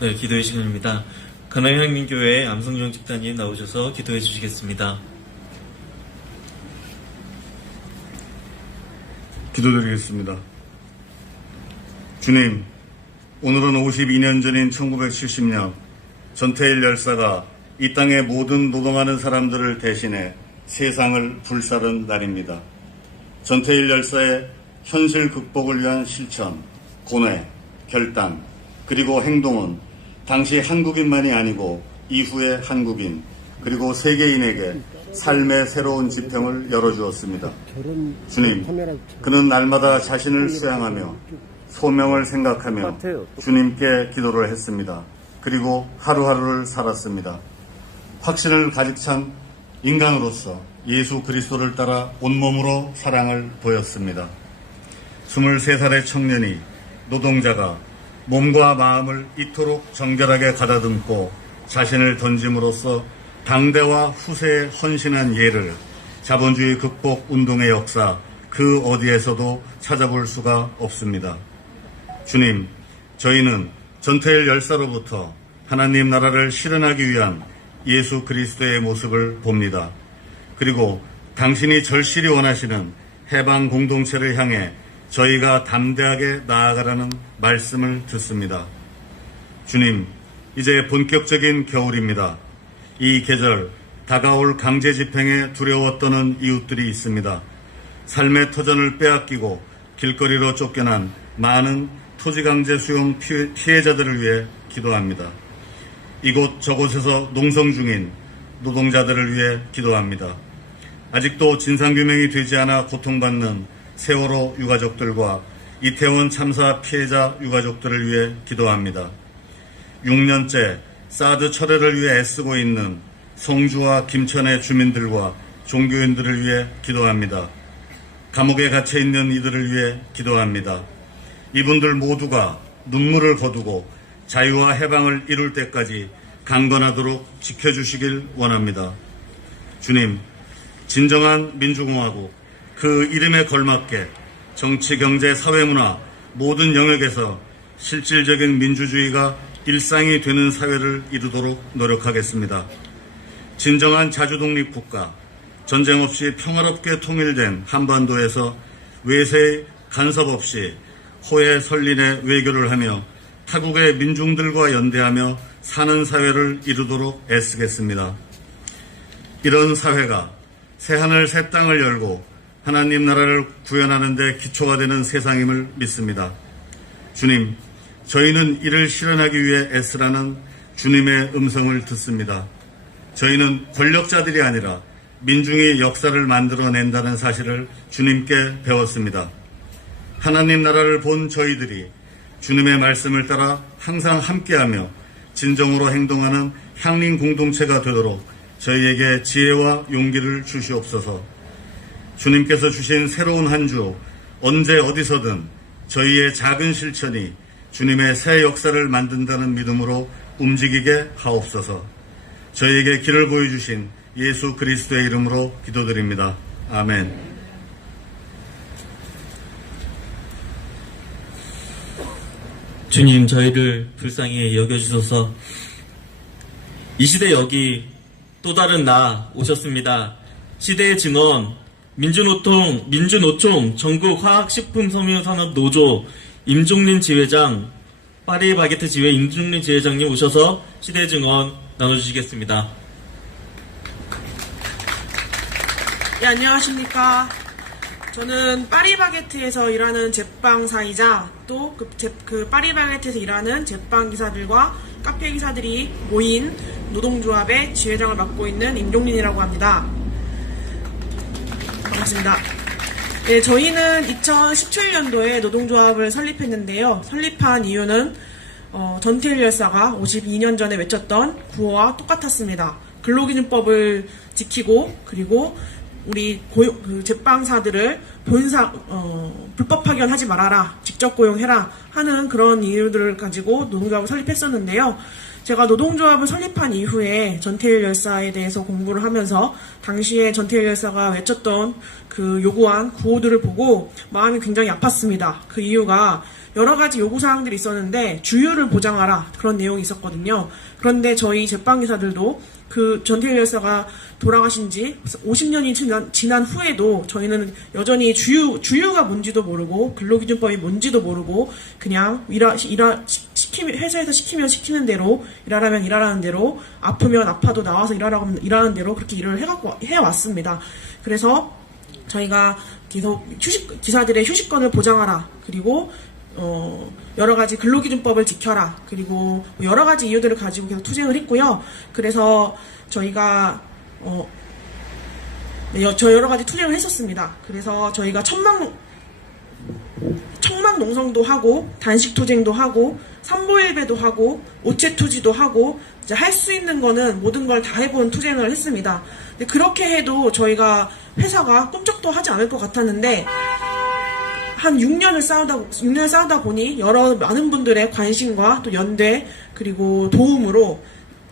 네, 기도의 시간입니다. 가나안향민교회 암성정 집단님 나오셔서 기도해 주시겠습니다. 기도드리겠습니다. 주님, 오늘은 52년 전인 1970년 전태일 열사가 이 땅의 모든 노동하는 사람들을 대신해 세상을 불사른 날입니다. 전태일 열사의 현실 극복을 위한 실천, 고뇌, 결단, 그리고 행동은 당시 한국인만이 아니고 이후의 한국인, 그리고 세계인에게 삶의 새로운 지평을 열어주었습니다. 주님, 그는 날마다 자신을 수양하며 소명을 생각하며 주님께 기도를 했습니다. 그리고 하루하루를 살았습니다. 확신을 가득 찬 인간으로서 예수 그리스도를 따라 온몸으로 사랑을 보였습니다. 23살의 청년이 노동자가 몸과 마음을 이토록 정결하게 가다듬고 자신을 던짐으로써 당대와 후세에 헌신한 예를 자본주의 극복 운동의 역사 그 어디에서도 찾아볼 수가 없습니다. 주님, 저희는 전태일 열사로부터 하나님 나라를 실현하기 위한 예수 그리스도의 모습을 봅니다. 그리고 당신이 절실히 원하시는 해방 공동체를 향해 저희가 담대하게 나아가라는 말씀을 듣습니다. 주님, 이제 본격적인 겨울입니다. 이 계절, 다가올 강제 집행에 두려워 떠는 이웃들이 있습니다. 삶의 터전을 빼앗기고 길거리로 쫓겨난 많은 토지강제 수용 피해자들을 위해 기도합니다. 이곳 저곳에서 농성 중인 노동자들을 위해 기도합니다. 아직도 진상규명이 되지 않아 고통받는 세월호 유가족들과 이태원 참사 피해자 유가족들을 위해 기도합니다. 6년째 사드 철회를 위해 애쓰고 있는 성주와 김천의 주민들과 종교인들을 위해 기도합니다. 감옥에 갇혀 있는 이들을 위해 기도합니다. 이분들 모두가 눈물을 거두고 자유와 해방을 이룰 때까지 강건하도록 지켜주시길 원합니다. 주님, 진정한 민주공화국, 그 이름에 걸맞게 정치, 경제, 사회문화 모든 영역에서 실질적인 민주주의가 일상이 되는 사회를 이루도록 노력하겠습니다. 진정한 자주독립국가, 전쟁 없이 평화롭게 통일된 한반도에서 외세의 간섭 없이 호혜 설린의 외교를 하며 타국의 민중들과 연대하며 사는 사회를 이루도록 애쓰겠습니다. 이런 사회가 새하늘 새 땅을 열고 하나님 나라를 구현하는 데 기초가 되는 세상임을 믿습니다. 주님, 저희는 이를 실현하기 위해 애쓰라는 주님의 음성을 듣습니다. 저희는 권력자들이 아니라 민중이 역사를 만들어낸다는 사실을 주님께 배웠습니다. 하나님 나라를 본 저희들이 주님의 말씀을 따라 항상 함께하며 진정으로 행동하는 향림 공동체가 되도록 저희에게 지혜와 용기를 주시옵소서. 주님께서 주신 새로운 한 주 언제 어디서든 저희의 작은 실천이 주님의 새 역사를 만든다는 믿음으로 움직이게 하옵소서. 저희에게 길을 보여주신 예수 그리스도의 이름으로 기도드립니다. 아멘. 주님, 저희를 불쌍히 여겨주소서. 이 시대 여기 또 다른 나 오셨습니다. 시대의 증언 민주노총 전국화학식품섬유산업노조 임종린 지회장, 파리바게트 지회 임종린 지회장님 오셔서 시대의 증언 나눠주시겠습니다. 네, 안녕하십니까. 저는 파리바게트에서 일하는 제빵사이자 또 그 파리바게트에서 일하는 제빵 기사들과 카페 기사들이 모인 노동조합의 지회장을 맡고 있는 임종린이라고 합니다. 반갑습니다. 네, 저희는 2017년도에 노동조합을 설립했는데요. 설립한 이유는 전태일 열사가 52년 전에 외쳤던 구호와 똑같았습니다. 근로기준법을 지키고 그리고 우리 제빵사들을 불법 파견하지 말아라, 직접 고용해라 하는 그런 이유들을 가지고 노동조합을 설립했었는데요. 제가 노동조합을 설립한 이후에 전태일 열사에 대해서 공부를 하면서 당시에 전태일 열사가 외쳤던 그 요구한 구호들을 보고 마음이 굉장히 아팠습니다. 그 이유가 여러 가지 요구사항들이 있었는데 주유를 보장하라 그런 내용이 있었거든요. 그런데 저희 제빵기사들도 그 전태일 열사가 돌아가신 지 50년이 지난 후에도 저희는 여전히 주유가 뭔지도 모르고 근로기준법이 뭔지도 모르고 그냥 회사에서 시키면 시키는 대로 일하라면 일하라는 대로 아프면 아파도 나와서 일하라고 일하는 대로 그렇게 일을 해왔습니다. 그래서 저희가 계속 기사들의 휴식권을 보장하라. 그리고 여러 가지 근로기준법을 지켜라. 그리고 여러 가지 이유들을 가지고 계속 투쟁을 했고요. 그래서 저희가 여러 가지 투쟁을 했었습니다. 그래서 저희가 청막 농성도 하고 단식 투쟁도 하고 삼보일배도 하고 오체투지도 하고 이제 할 수 있는 거는 모든 걸 다 해본 투쟁을 했습니다. 근데 그렇게 해도 저희가 회사가 꿈쩍도 하지 않을 것 같았는데 한 6년을 싸우다 보니 많은 분들의 관심과 또 연대 그리고 도움으로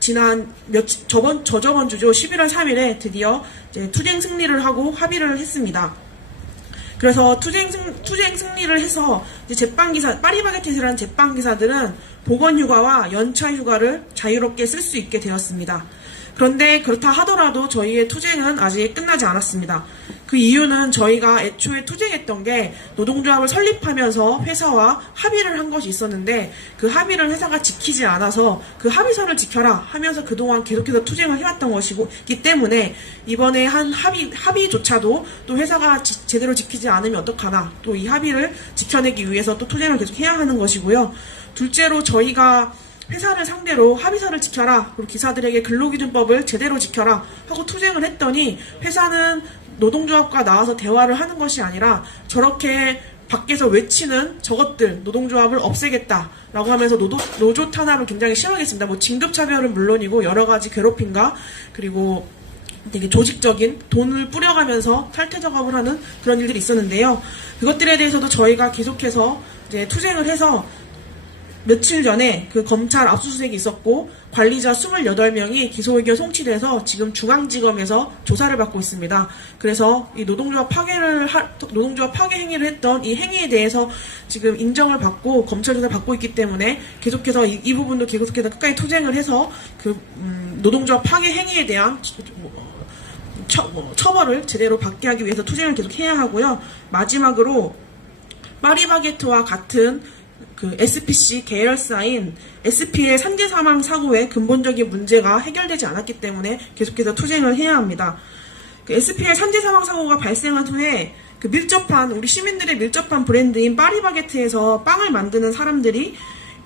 저저번 주죠. 11월 3일에 드디어 이제 투쟁 승리를 하고 합의를 했습니다. 그래서 투쟁 승리를 해서 이제 파리바게트라는 제빵기사들은 보건휴가와 연차휴가를 자유롭게 쓸 수 있게 되었습니다. 그런데 그렇다 하더라도 저희의 투쟁은 아직 끝나지 않았습니다. 그 이유는 저희가 애초에 투쟁했던 게 노동조합을 설립하면서 회사와 합의를 한 것이 있었는데 그 합의를 회사가 지키지 않아서 그 합의서를 지켜라 하면서 그동안 계속해서 투쟁을 해왔던 것이기 때문에 이번에 한 합의조차도 또 회사가 제대로 지키지 않으면 어떡하나 또 이 합의를 지켜내기 위해서 또 투쟁을 계속 해야 하는 것이고요. 둘째로 저희가 회사를 상대로 합의서를 지켜라, 그리고 기사들에게 근로기준법을 제대로 지켜라 하고 투쟁을 했더니 회사는 노동조합과 나와서 대화를 하는 것이 아니라 저렇게 밖에서 외치는 저것들 노동조합을 없애겠다라고 하면서 노조 탄압을 굉장히 심하겠습니다. 뭐 진급차별은 물론이고 여러 가지 괴롭힘과 그리고 되게 조직적인 돈을 뿌려가면서 탈퇴 작업을 하는 그런 일들이 있었는데요. 그것들에 대해서도 저희가 계속해서 이제 투쟁을 해서 며칠 전에 그 검찰 압수수색이 있었고 관리자 28명이 기소의견 송치돼서 지금 중앙지검에서 조사를 받고 있습니다. 그래서 이 노동조합 파괴 행위를 했던 이 행위에 대해서 지금 인정을 받고 검찰 조사를 받고 있기 때문에 계속해서 이 부분도 계속해서 끝까지 투쟁을 해서 그 노동조합 파괴 행위에 대한 처벌을 제대로 받게 하기 위해서 투쟁을 계속 해야 하고요. 마지막으로 파리바게트와 같은 그 SPC 계열사인 SP의 산재 사망 사고의 근본적인 문제가 해결되지 않았기 때문에 계속해서 투쟁을 해야 합니다. 그 SP의 산재 사망 사고가 발생한 후에 그 우리 시민들의 밀접한 브랜드인 파리바게트에서 빵을 만드는 사람들이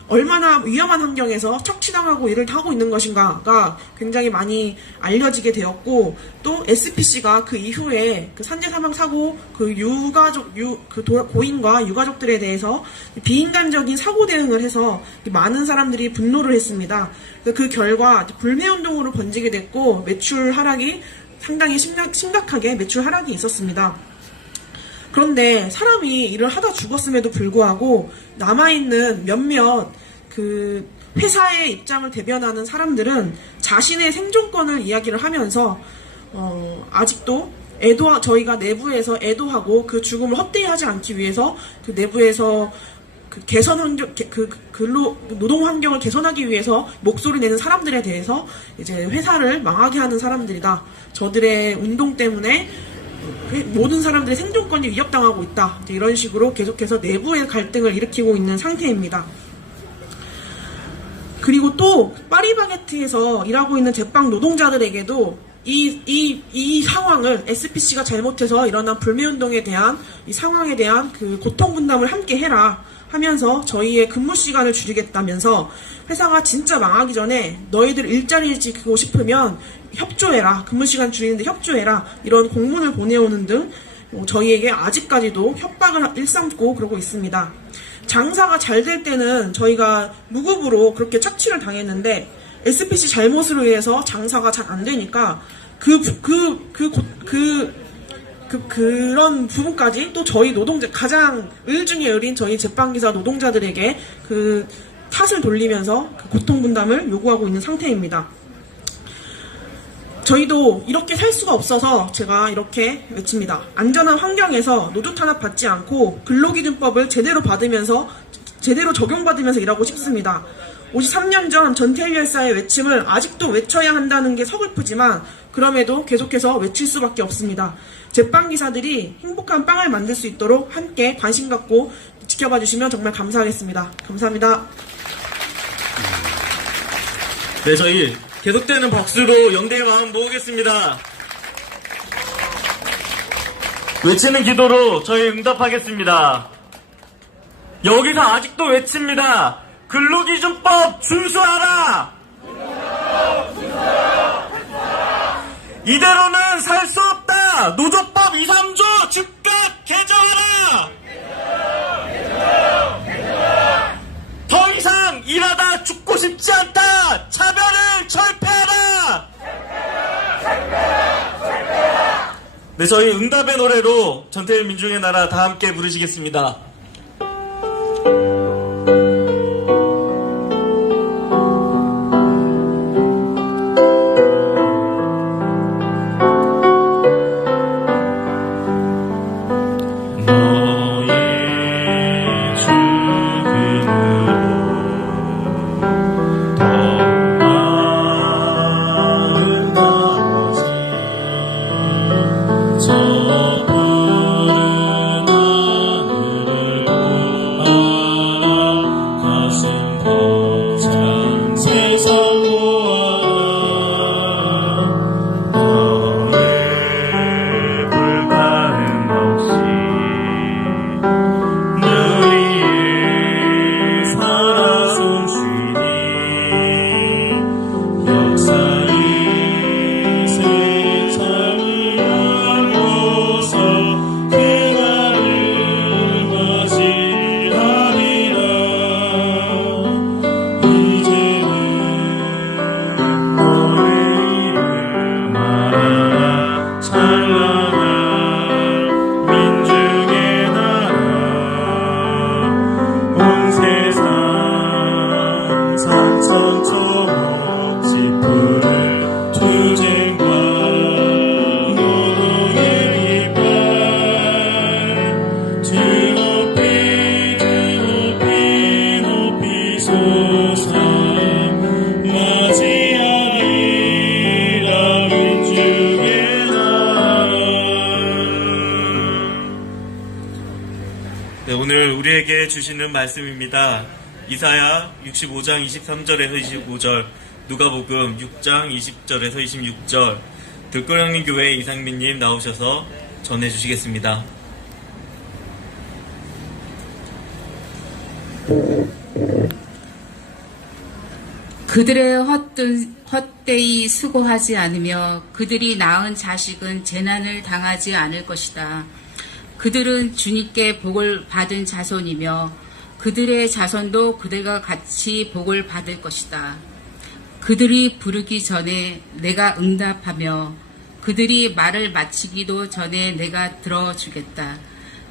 얼마나 위험한 환경에서 척취당하고 일을 하고 있는 것인가가 굉장히 많이 알려지게 되었고, 또 SPC가 그 이후에 그 산재 사망 사고 그 고인과 유가족들에 대해서 비인간적인 사고 대응을 해서 많은 사람들이 분노를 했습니다. 그 결과 불매운동으로 번지게 됐고 매출 하락이 상당히 심각하게 매출 하락이 있었습니다. 그런데 사람이 일을 하다 죽었음에도 불구하고 남아있는 몇몇 그 회사의 입장을 대변하는 사람들은 자신의 생존권을 이야기를 하면서 아직도 저희가 내부에서 애도하고 그 죽음을 헛되이 하지 않기 위해서 그 내부에서 그 노동 환경을 개선하기 위해서 목소리 내는 사람들에 대해서 이제 회사를 망하게 하는 사람들이다. 저들의 운동 때문에 모든 사람들의 생존권이 위협당하고 있다. 이런 식으로 계속해서 내부의 갈등을 일으키고 있는 상태입니다. 그리고 또 파리바게트에서 일하고 있는 제빵 노동자들에게도 이 상황을 SPC가 잘못해서 일어난 불매운동에 대한 이 상황에 대한 그 고통 분담을 함께 해라 하면서 저희의 근무 시간을 줄이겠다면서 회사가 진짜 망하기 전에 너희들 일자리 지키고 싶으면 협조해라, 근무 시간 줄이는데 협조해라, 이런 공문을 보내오는 등 저희에게 아직까지도 협박을 일삼고 그러고 있습니다. 장사가 잘 될 때는 저희가 무급으로 그렇게 착취를 당했는데 SPC 잘못으로 인해서 장사가 잘 안 되니까 그런 부분까지 또 저희 노동자, 가장 을 중에 을인 저희 제빵기사 노동자들에게 그 탓을 돌리면서 그 고통 분담을 요구하고 있는 상태입니다. 저희도 이렇게 살 수가 없어서 제가 이렇게 외칩니다. 안전한 환경에서 노조 탄압 받지 않고 근로기준법을 제대로 받으면서 제대로 적용받으면서 일하고 싶습니다. 53년 전 전태일 열사의 외침을 아직도 외쳐야 한다는 게 서글프지만 그럼에도 계속해서 외칠 수밖에 없습니다. 제빵기사들이 행복한 빵을 만들 수 있도록 함께 관심 갖고 지켜봐 주시면 정말 감사하겠습니다. 감사합니다. 네, 저희 계속되는 박수로 영대의 마음 모으겠습니다. 외치는 기도로 저희 응답하겠습니다. 여기서 아직도 외칩니다. 근로기준법 준수하라! 이대로는 살 수 없다! 노조법 2, 3조 즉각 개정하라! 더 이상 일하다 죽고 싶지 않다! 차별을 철폐하라! 네, 저희 응답의 노래로 전태일 민중의 나라 다 함께 부르시겠습니다. 네, 오늘 우리에게 주시는 말씀입니다. 이사야 65장 23절에서 25절, 누가복음 6장 20절에서 26절, 들고령님 교회 이상민님 나오셔서 전해주시겠습니다. 그들의 헛되이 수고하지 않으며 그들이 낳은 자식은 재난을 당하지 않을 것이다. 그들은 주님께 복을 받은 자손이며 그들의 자손도 그들과 같이 복을 받을 것이다. 그들이 부르기 전에 내가 응답하며 그들이 말을 마치기도 전에 내가 들어주겠다.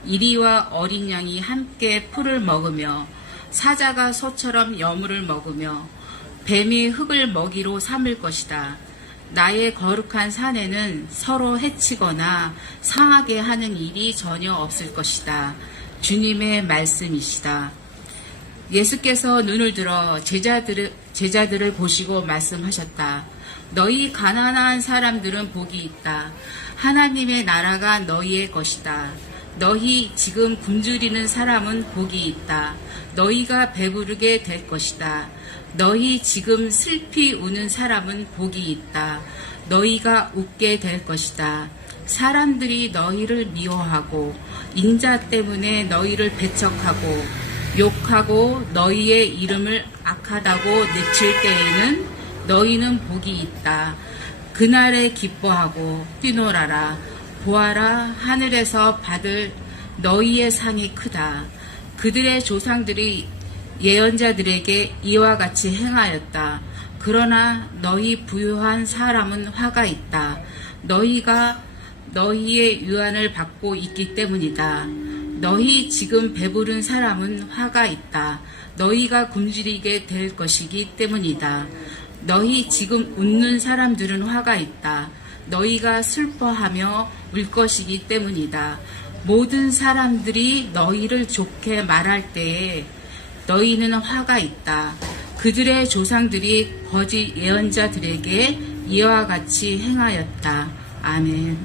이리와 어린 양이 함께 풀을 먹으며 사자가 소처럼 여물을 먹으며 뱀이 흙을 먹이로 삼을 것이다. 나의 거룩한 산에는 서로 해치거나 상하게 하는 일이 전혀 없을 것이다. 주님의 말씀이시다. 예수께서 눈을 들어 제자들을 보시고 말씀하셨다. 너희 가난한 사람들은 복이 있다. 하나님의 나라가 너희의 것이다. 너희 지금 굶주리는 사람은 복이 있다. 너희가 배부르게 될 것이다. 너희 지금 슬피 우는 사람은 복이 있다. 너희가 웃게 될 것이다. 사람들이 너희를 미워하고 인자 때문에 너희를 배척하고 욕하고 너희의 이름을 악하다고 내칠 때에는 너희는 복이 있다. 그날에 기뻐하고 뛰놀아라. 보아라, 하늘에서 받을 너희의 상이 크다. 그들의 조상들이 예언자들에게 이와 같이 행하였다. 그러나 너희 부유한 사람은 화가 있다. 너희가 너희의 유한을 받고 있기 때문이다. 너희 지금 배부른 사람은 화가 있다. 너희가 굶주리게 될 것이기 때문이다. 너희 지금 웃는 사람들은 화가 있다. 너희가 슬퍼하며 울 것이기 때문이다. 모든 사람들이 너희를 좋게 말할 때에 너희는 화가 있다. 그들의 조상들이 거짓 예언자들에게 이와 같이 행하였다. 아멘.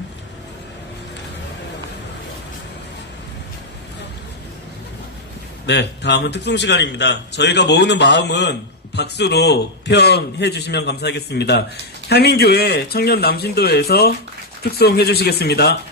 네, 다음은 특송 시간입니다. 저희가 모으는 마음은 박수로 표현해 주시면 감사하겠습니다. 향인교회 청년 남신도에서 특송해 주시겠습니다.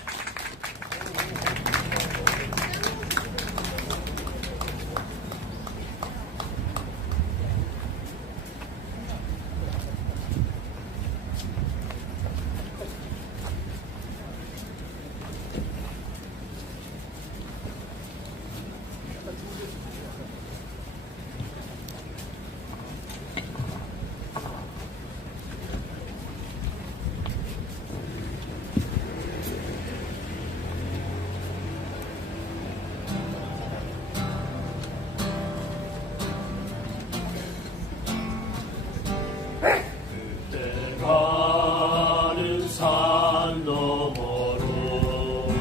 가는 산 너머로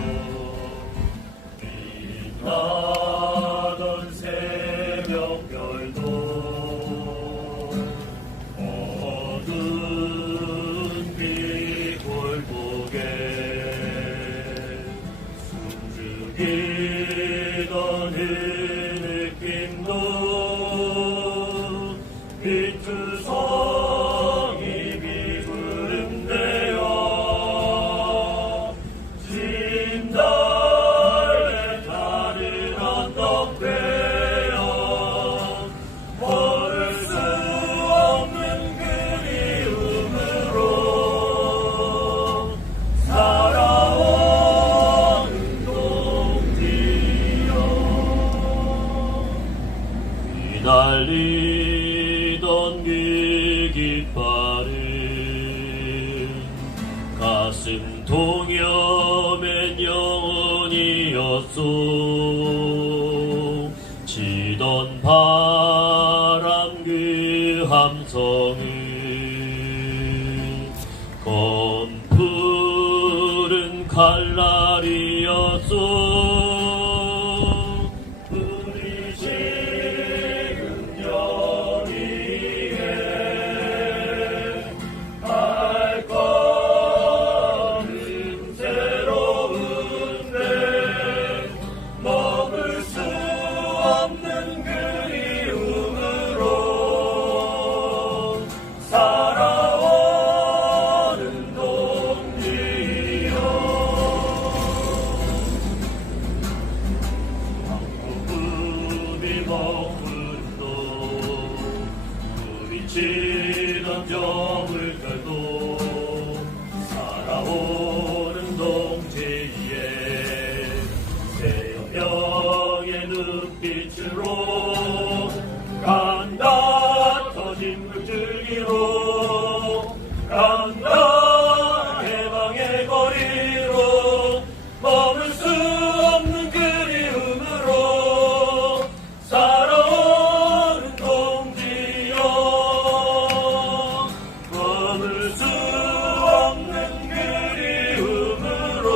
빛나던 새벽별도 어두운 빛골목에 숨죽이던 흐느낌도 빛투성이 비부름되어 진달래 다른 언덕되어 걸을 수 없는 그리움으로 살아오는 동지여 휘날리던 그 깃발은 가슴 동여맨 영혼이었소. 치던 바람 그 함성은 검푸른 칼날이었소. 우리 지금 여기에 발걸음 새로운데 먹을 수 없는 그리움으로 살아오는 동지여 구름이 머물러 부딪히던 저물결도 살아오는 동지에 새여병의 눈빛으로 간다 터진 물줄기로 간다 해방의 거리로 머물 수 없는 그리움으로 살아오는 동지여 머물 수 없는 그리움으로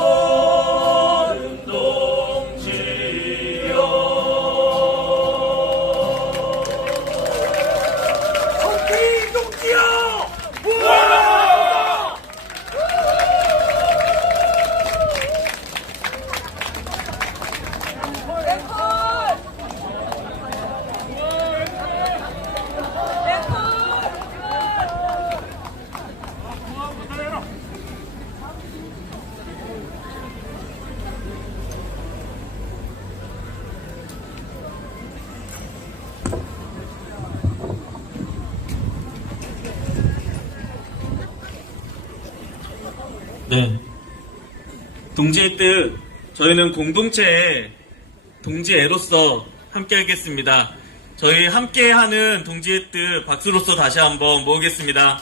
살아오는 동지여 동지여 네. 동지의 뜻, 저희는 공동체의 동지애로서 함께 하겠습니다. 저희 함께하는 동지의 뜻 박수로서 다시 한번 모으겠습니다.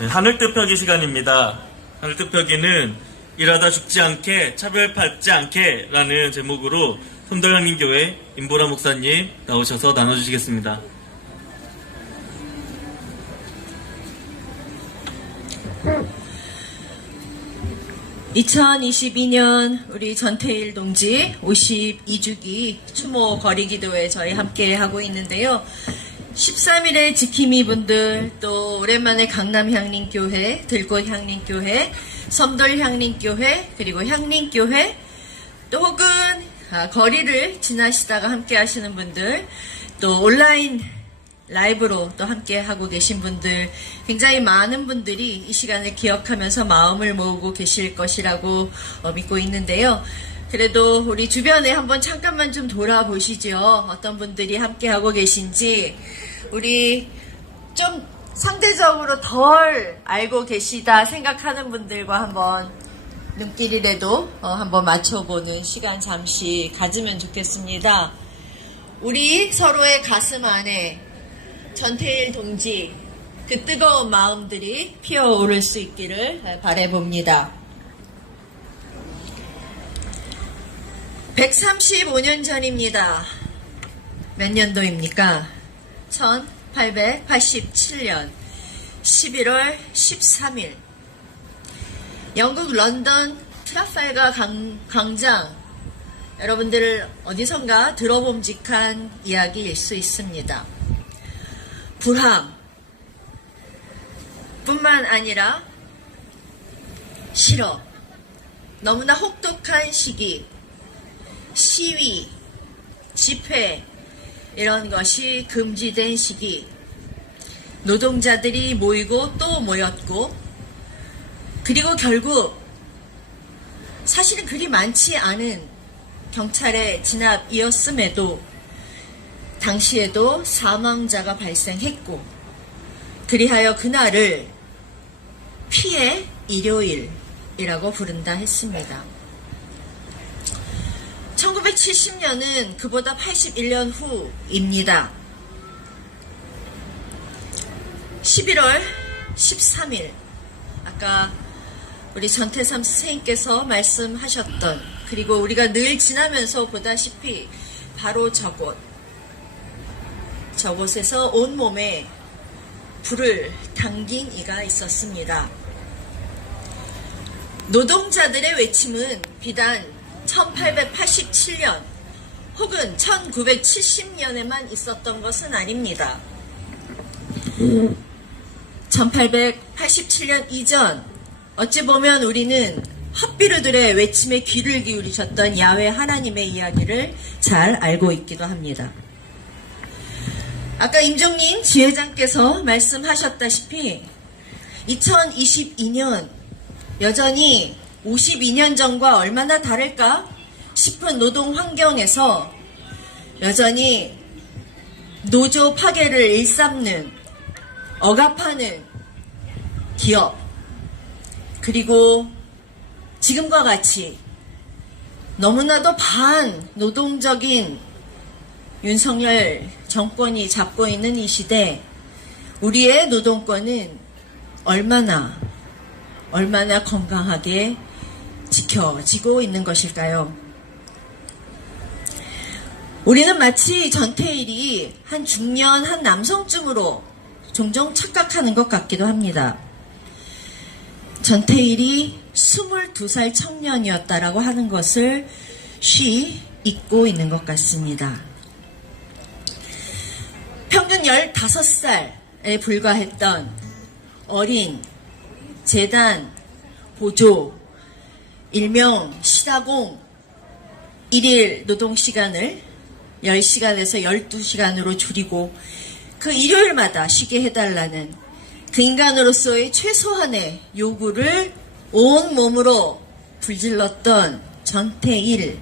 네, 하늘뜻 펴기 시간입니다. 하늘뜻 펴기는 일하다 죽지 않게 차별받지 않게 라는 제목으로 손들한인교회 임보라 목사님 나오셔서 나눠주시겠습니다. 2022년 우리 전태일 동지 52주기 추모 거리기도회 저희 함께 하고 있는데요. 13일에 지킴이 분들, 또 오랜만에 강남 향림교회, 들꽃 향림교회, 섬돌 향림교회, 그리고 향림교회, 또 혹은 거리를 지나시다가 함께 하시는 분들, 또 온라인 라이브로 또 함께 하고 계신 분들, 굉장히 많은 분들이 이 시간을 기억하면서 마음을 모으고 계실 것이라고 믿고 있는데요. 그래도 우리 주변에 한번 잠깐만 좀 돌아보시죠. 어떤 분들이 함께 하고 계신지. 우리 좀 상대적으로 덜 알고 계시다 생각하는 분들과 한번 눈길이라도 한번 맞춰보는 시간 잠시 가지면 좋겠습니다. 우리 서로의 가슴 안에 전태일 동지 그 뜨거운 마음들이 피어오를 수 있기를 바라봅니다. 135년 전입니다. 몇 년도입니까? 1887년 11월 13일 영국 런던 트라팔가 광장, 여러분들 어디선가 들어봄직한 이야기일 수 있습니다. 불황 뿐만 아니라 실업, 너무나 혹독한 시기, 시위, 집회, 이런 것이 금지된 시기, 노동자들이 모이고 또 모였고, 그리고 결국 사실은 그리 많지 않은 경찰의 진압이었음에도 당시에도 사망자가 발생했고, 그리하여 그날을 피해 일요일이라고 부른다 했습니다. 1970년은 그보다 81년 후입니다. 11월 13일, 아까 우리 전태삼 선생님께서 말씀하셨던, 그리고 우리가 늘 지나면서 보다시피 바로 저곳에서 온몸에 불을 당긴 이가 있었습니다. 노동자들의 외침은 비단 1887년 혹은 1970년에만 있었던 것은 아닙니다. 1887년 이전, 어찌 보면 우리는 헛비루들의 외침에 귀를 기울이셨던 야훼 하나님의 이야기를 잘 알고 있기도 합니다. 아까 임종린 지회장께서 말씀하셨다시피 2022년 여전히 52년 전과 얼마나 다를까 싶은 노동 환경에서 여전히 노조 파괴를 일삼는, 억압하는 기업, 그리고 지금과 같이 너무나도 반노동적인 윤석열 정권이 잡고 있는 이 시대, 우리의 노동권은 얼마나 건강하게 지켜지고 있는 것일까요? 우리는 마치 전태일이 한 중년 한 남성쯤으로 종종 착각하는 것 같기도 합니다. 전태일이 22살 청년이었다라고 하는 것을 쉬 잊고 있는 것 같습니다. 평균 15살에 불과했던 어린 재단, 보조, 일명 시다공 1일 노동시간을 10시간에서 12시간으로 줄이고 그 일요일마다 쉬게 해달라는 그 인간으로서의 최소한의 요구를 온몸으로 불질렀던 전태일.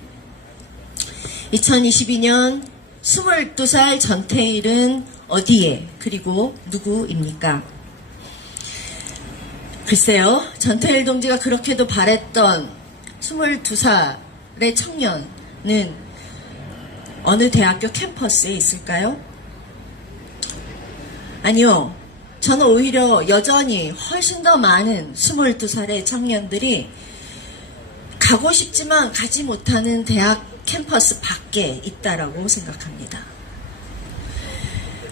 2022년 22살 전태일은 어디에, 그리고 누구입니까? 글쎄요, 전태일 동지가 그렇게도 바랬던 22살의 청년은 어느 대학교 캠퍼스에 있을까요? 아니요. 저는 오히려 여전히 훨씬 더 많은 22살의 청년들이 가고 싶지만 가지 못하는 대학 캠퍼스 밖에 있다라고 생각합니다.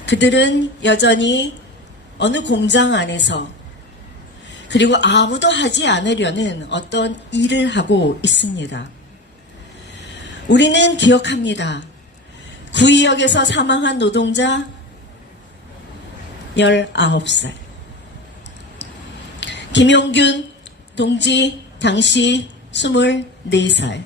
그들은 여전히 어느 공장 안에서, 그리고 아무도 하지 않으려는 어떤 일을 하고 있습니다. 우리는 기억합니다. 구의역에서 사망한 노동자 19살. 김용균 동지 당시 24살.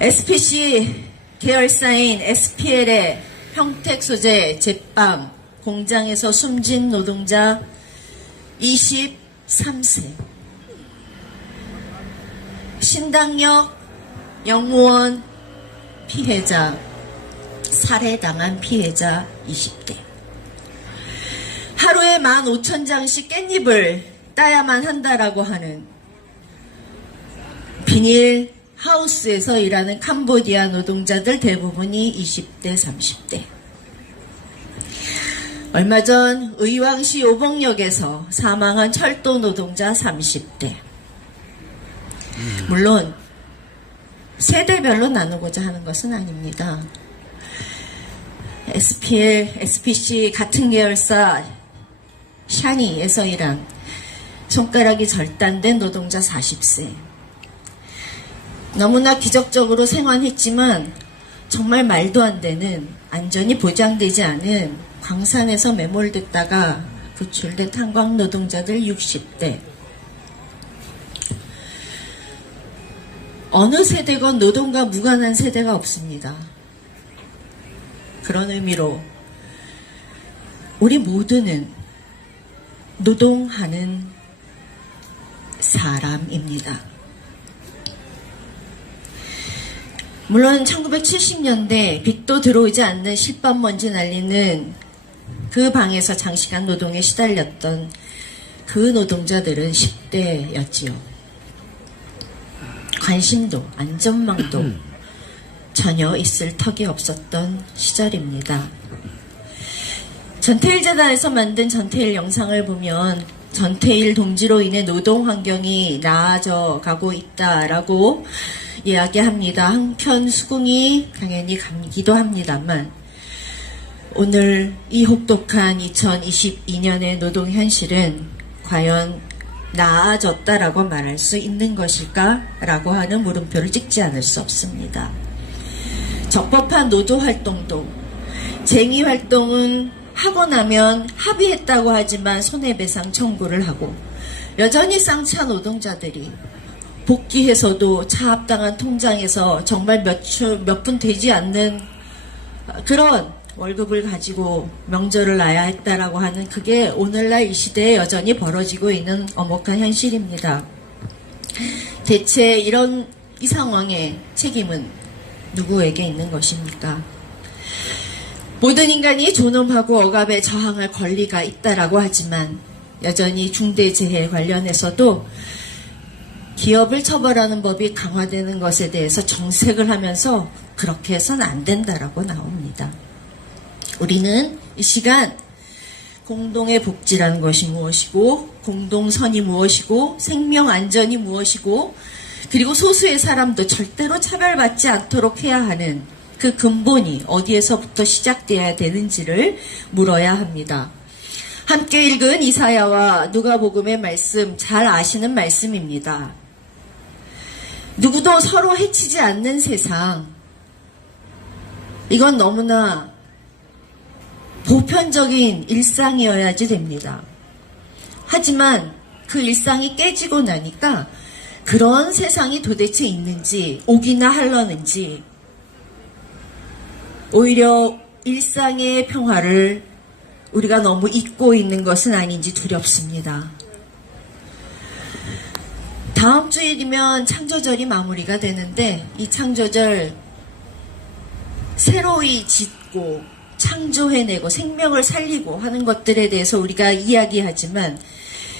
SPC 계열사인 SPL의 평택 소재 제빵 공장에서 숨진 노동자 23세. 신당역 영무원 피해자, 살해당한 피해자 20대. 하루에 15,000장씩 깻잎을 따야만 한다라고 하는 비닐 하우스에서 일하는 캄보디아 노동자들 대부분이 20대, 30대. 얼마 전 의왕시 오봉역에서 사망한 철도 노동자 30대. 물론 세대별로 나누고자 하는 것은 아닙니다. SPL, SPC 같은 계열사 샤니에서 일한 손가락이 절단된 노동자 40세. 너무나 기적적으로 생還했지만 정말 말도 안 되는 안전이 보장되지 않은 광산에서 매몰됐다가 구출된 탄광 노동자들 60대. 어느 세대건 노동과 무관한 세대가 없습니다. 그런 의미로 우리 모두는 노동하는 사람입니다. 물론 1970년대 빛도 들어오지 않는 실밥 먼지 날리는 그 방에서 장시간 노동에 시달렸던 그 노동자들은 10대였지요. 관심도 안전망도 전혀 있을 턱이 없었던 시절입니다. 전태일재단에서 만든 전태일 영상을 보면 전태일 동지로 인해 노동 환경이 나아져 가고 있다라고 이야기합니다. 한편 수긍이 당연히 가기도 합니다만 오늘 이 혹독한 2022년의 노동 현실은 과연 나아졌다라고 말할 수 있는 것일까라고 하는 물음표를 찍지 않을 수 없습니다. 적법한 노조 활동도 쟁의 활동은 하고 나면 합의했다고 하지만 손해배상 청구를 하고 여전히 쌍차 노동자들이 복귀해서도 차압당한 통장에서 정말 몇 분 되지 않는 그런 월급을 가지고 명절을 나야 했다라고 하는 그게 오늘날 이 시대에 여전히 벌어지고 있는 엄혹한 현실입니다. 대체 이 상황의 책임은 누구에게 있는 것입니까? 모든 인간이 존엄하고 억압에 저항할 권리가 있다라고 하지만 여전히 중대재해 관련해서도 기업을 처벌하는 법이 강화되는 것에 대해서 정색을 하면서 그렇게 해서는 안 된다라고 나옵니다. 우리는 이 시간 공동의 복지라는 것이 무엇이고 공동선이 무엇이고 생명 안전이 무엇이고 그리고 소수의 사람도 절대로 차별받지 않도록 해야 하는 그 근본이 어디에서부터 시작돼야 되는지를 물어야 합니다. 함께 읽은 이사야와 누가복음의 말씀 잘 아시는 말씀입니다. 누구도 서로 해치지 않는 세상, 이건 너무나 보편적인 일상이어야지 됩니다. 하지만 그 일상이 깨지고 나니까 그런 세상이 도대체 있는지 오기나 할러는지 오히려 일상의 평화를 우리가 너무 잊고 있는 것은 아닌지 두렵습니다. 다음 주일이면 창조절이 마무리가 되는데 이 창조절 새로이 짓고 창조해내고 생명을 살리고 하는 것들에 대해서 우리가 이야기하지만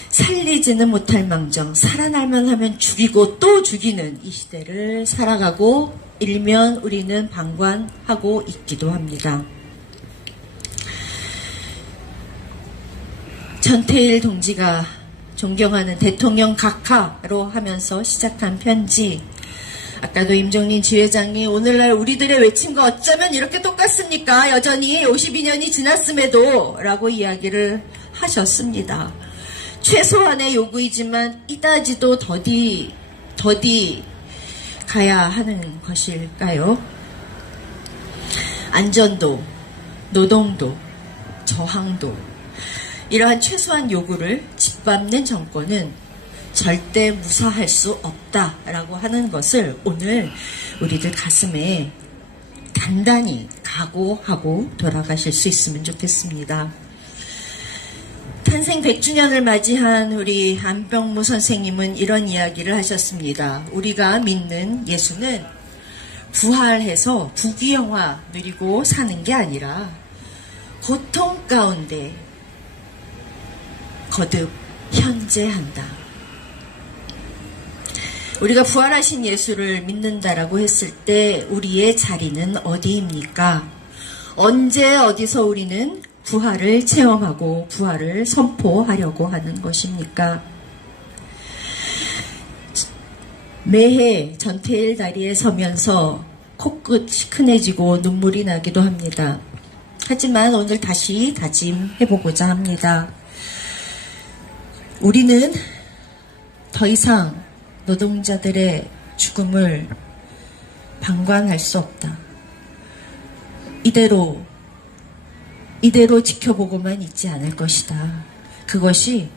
살리지는 못할 망정 살아날만 하면 죽이고 또 죽이는 이 시대를 살아가고 일면 우리는 방관하고 있기도 합니다. 전태일 동지가 존경하는 대통령 각하로 하면서 시작한 편지, 아까도 임종린 지회장이 오늘날 우리들의 외침과 어쩌면 이렇게 똑같습니까? 여전히 52년이 지났음에도 라고 이야기를 하셨습니다. 최소한의 요구이지만 이다지도 더디 가야 하는 것일까요? 안전도, 노동도, 저항도, 이러한 최소한 요구를 짓밟는 정권은 절대 무사할 수 없다라고 하는 것을 오늘 우리들 가슴에 단단히 각오하고 돌아가실 수 있으면 좋겠습니다. 탄생 100주년을 맞이한 우리 안병무 선생님은 이런 이야기를 하셨습니다. 우리가 믿는 예수는 부활해서 부귀영화 누리고 사는 게 아니라 고통 가운데 거듭 현재한다. 우리가 부활하신 예수를 믿는다라고 했을 때 우리의 자리는 어디입니까? 언제 어디서 우리는 부활을 체험하고 부활을 선포하려고 하는 것입니까? 매해 전태일 다리에 서면서 코끝 시큰해지고 눈물이 나기도 합니다. 하지만 오늘 다시 다짐해보고자 합니다. 우리는 더 이상 노동자들의 죽음을 방관할 수 없다. 이대로 지켜보고만 있지 않을 것이다. 그것이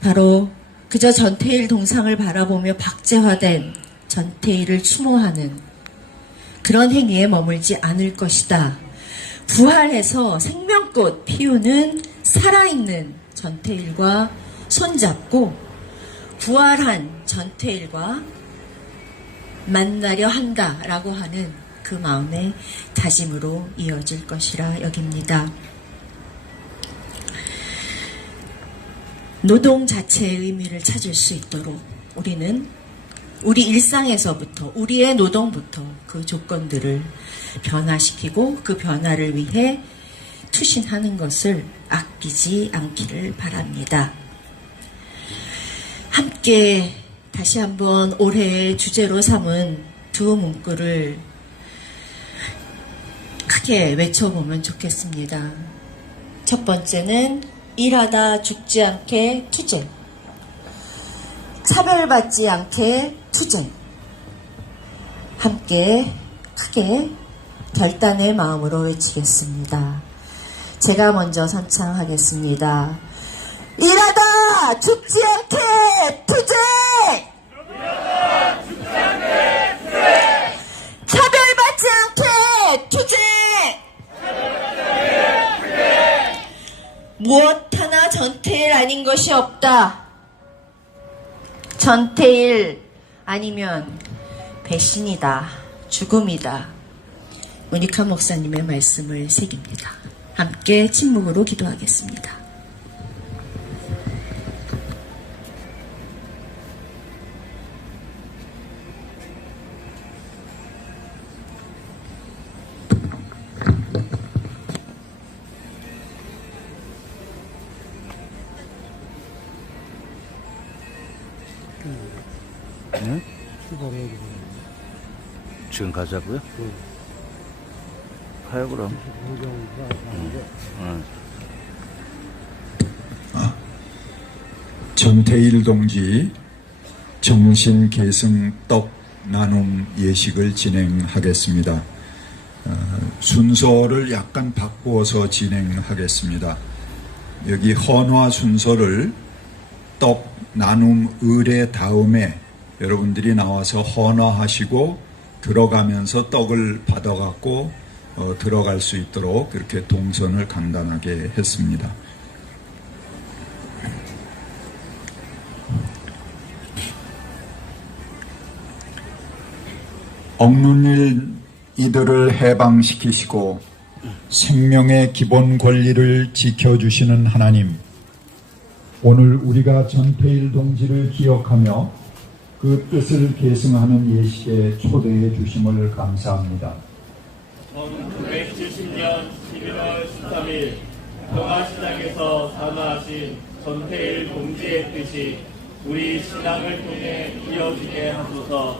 바로 그저 전태일 동상을 바라보며 박제화된 전태일을 추모하는 그런 행위에 머물지 않을 것이다. 부활해서 생명꽃 피우는 살아있는 전태일과 손잡고 부활한 전태일과 만나려 한다라고 하는 그 마음의 다짐으로 이어질 것이라 여깁니다. 노동 자체의 의미를 찾을 수 있도록 우리는 우리 일상에서부터 우리의 노동부터 그 조건들을 변화시키고 그 변화를 위해 투신하는 것을 아끼지 않기를 바랍니다. 함께 다시 한번 올해의 주제로 삼은 두 문구를 크게 외쳐보면 좋겠습니다. 첫 번째는 일하다 죽지 않게 투쟁, 차별받지 않게 투쟁. 함께 크게 결단의 마음으로 외치겠습니다. 제가 먼저 선창하겠습니다. 일하다 죽지 않게 투쟁! 일하다 죽지 않게 투쟁! 차별받지 않게 투쟁! 무엇 하나 전태일 아닌 것이 없다. 전태일 아니면 배신이다, 죽음이다. 모니카 목사님의 말씀을 새깁니다. 함께 침묵으로 기도하겠습니다. 네? 지금 가자고요? 가요 그럼. 전태일 동지 정신 계승 떡 나눔 예식을 진행하겠습니다. 순서를 약간 바꾸어서 진행하겠습니다. 여기 헌화 순서를 떡 나눔 의례 다음에 여러분들이 나와서 헌화하시고 들어가면서 떡을 받아갖고 들어갈 수 있도록 그렇게 동선을 간단하게 했습니다. 억눌린 이들을 해방시키시고 생명의 기본 권리를 지켜주시는 하나님, 오늘 우리가 전태일 동지를 기억하며 그 뜻을 계승하는 예식에 초대해 주심을 감사합니다. 1970년 11월 13일 평화시장에서 산화하신 전태일 동지의 뜻이 우리 신앙을 통해 이어지게 하소서.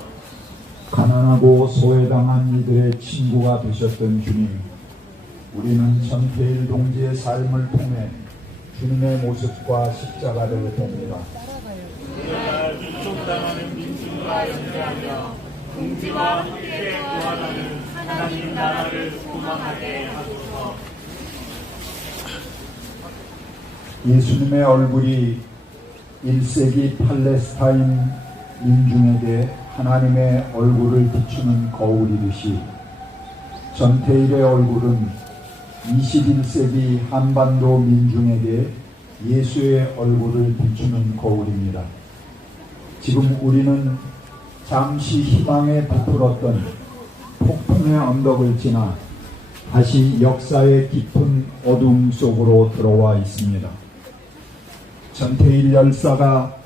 가난하고 소외당한 이들의 친구가 되셨던 주님, 우리는 전태일 동지의 삶을 통해 주님의 모습과 십자가를 봅니다. 오늘날 위촉당하는 민중과 연대하며 궁지와 함께 구하라는 하나님 나라를 소망하게 하소서. 예수님의 얼굴이 1세기 팔레스타인 민중에게 하나님의 얼굴을 비추는 거울이듯이 전태일의 얼굴은 21세기 한반도 민중에게 예수의 얼굴을 비추는 거울입니다. 지금 우리는 잠시 희망에 부풀었던 폭풍의 언덕을 지나 다시 역사의 깊은 어둠 속으로 들어와 있습니다. 전태일 열사가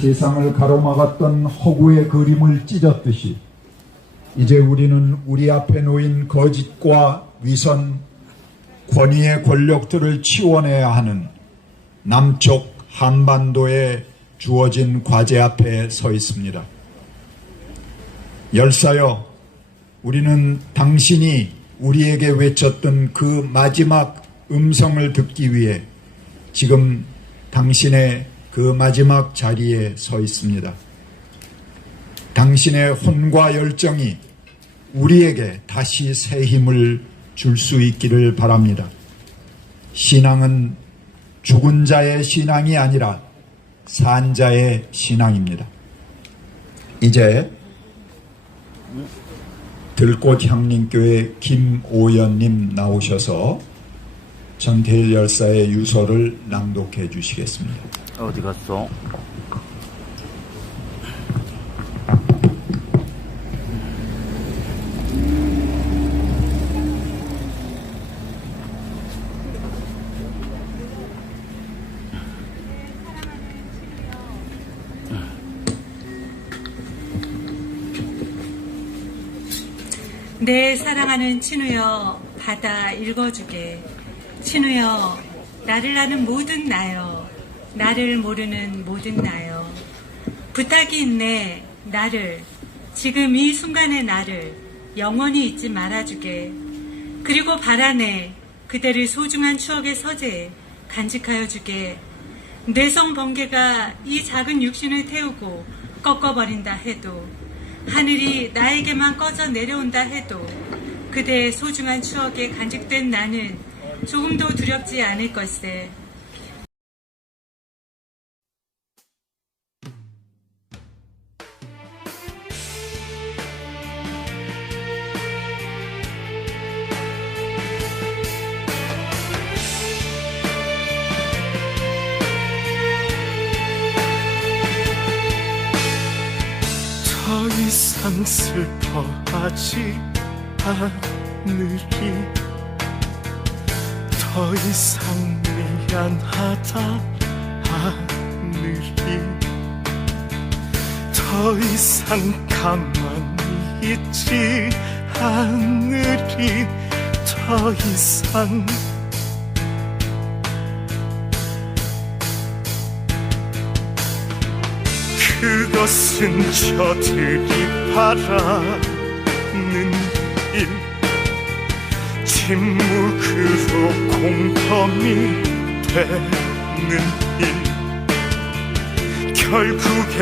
세상을 가로막았던 허구의 그림을 찢었듯이 이제 우리는 우리 앞에 놓인 거짓과 위선, 권위의 권력들을 치워내야 하는 남쪽 한반도에 주어진 과제 앞에 서 있습니다. 열사여, 우리는 당신이 우리에게 외쳤던 그 마지막 음성을 듣기 위해 지금 당신의 그 마지막 자리에 서 있습니다. 당신의 혼과 열정이 우리에게 다시 새 힘을 줄 수 있기를 바랍니다. 신앙은 죽은 자의 신앙이 아니라 산 자의 신앙입니다. 이제 들꽃향림교회 김오연님 나오셔서 전태일 열사의 유서를 낭독해 주시겠습니다. 어디 갔어? 내 사랑하는 친우여, 받아 읽어주게. 친우여, 나를 아는 모든 나여, 나를 모르는 모든 나여, 부탁이 있네. 나를, 지금 이 순간의 나를 영원히 잊지 말아주게. 그리고 바라네. 그대를 소중한 추억의 서재에 간직하여 주게. 뇌성 번개가 이 작은 육신을 태우고 꺾어버린다 해도, 하늘이 나에게만 꺼져 내려온다 해도 그대의 소중한 추억에 간직된 나는 조금도 두렵지 않을 것세. 더 이상 슬퍼하지 않으리. 더 이상 미안하다 않으리. 더 이상 가만히 있지 않으리. 더 이상 그것은 저들이 바라는 일, 침묵으로 공범이 되는 일, 결국엔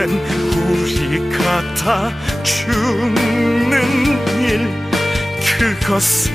우리가 다 죽는 일, 그것은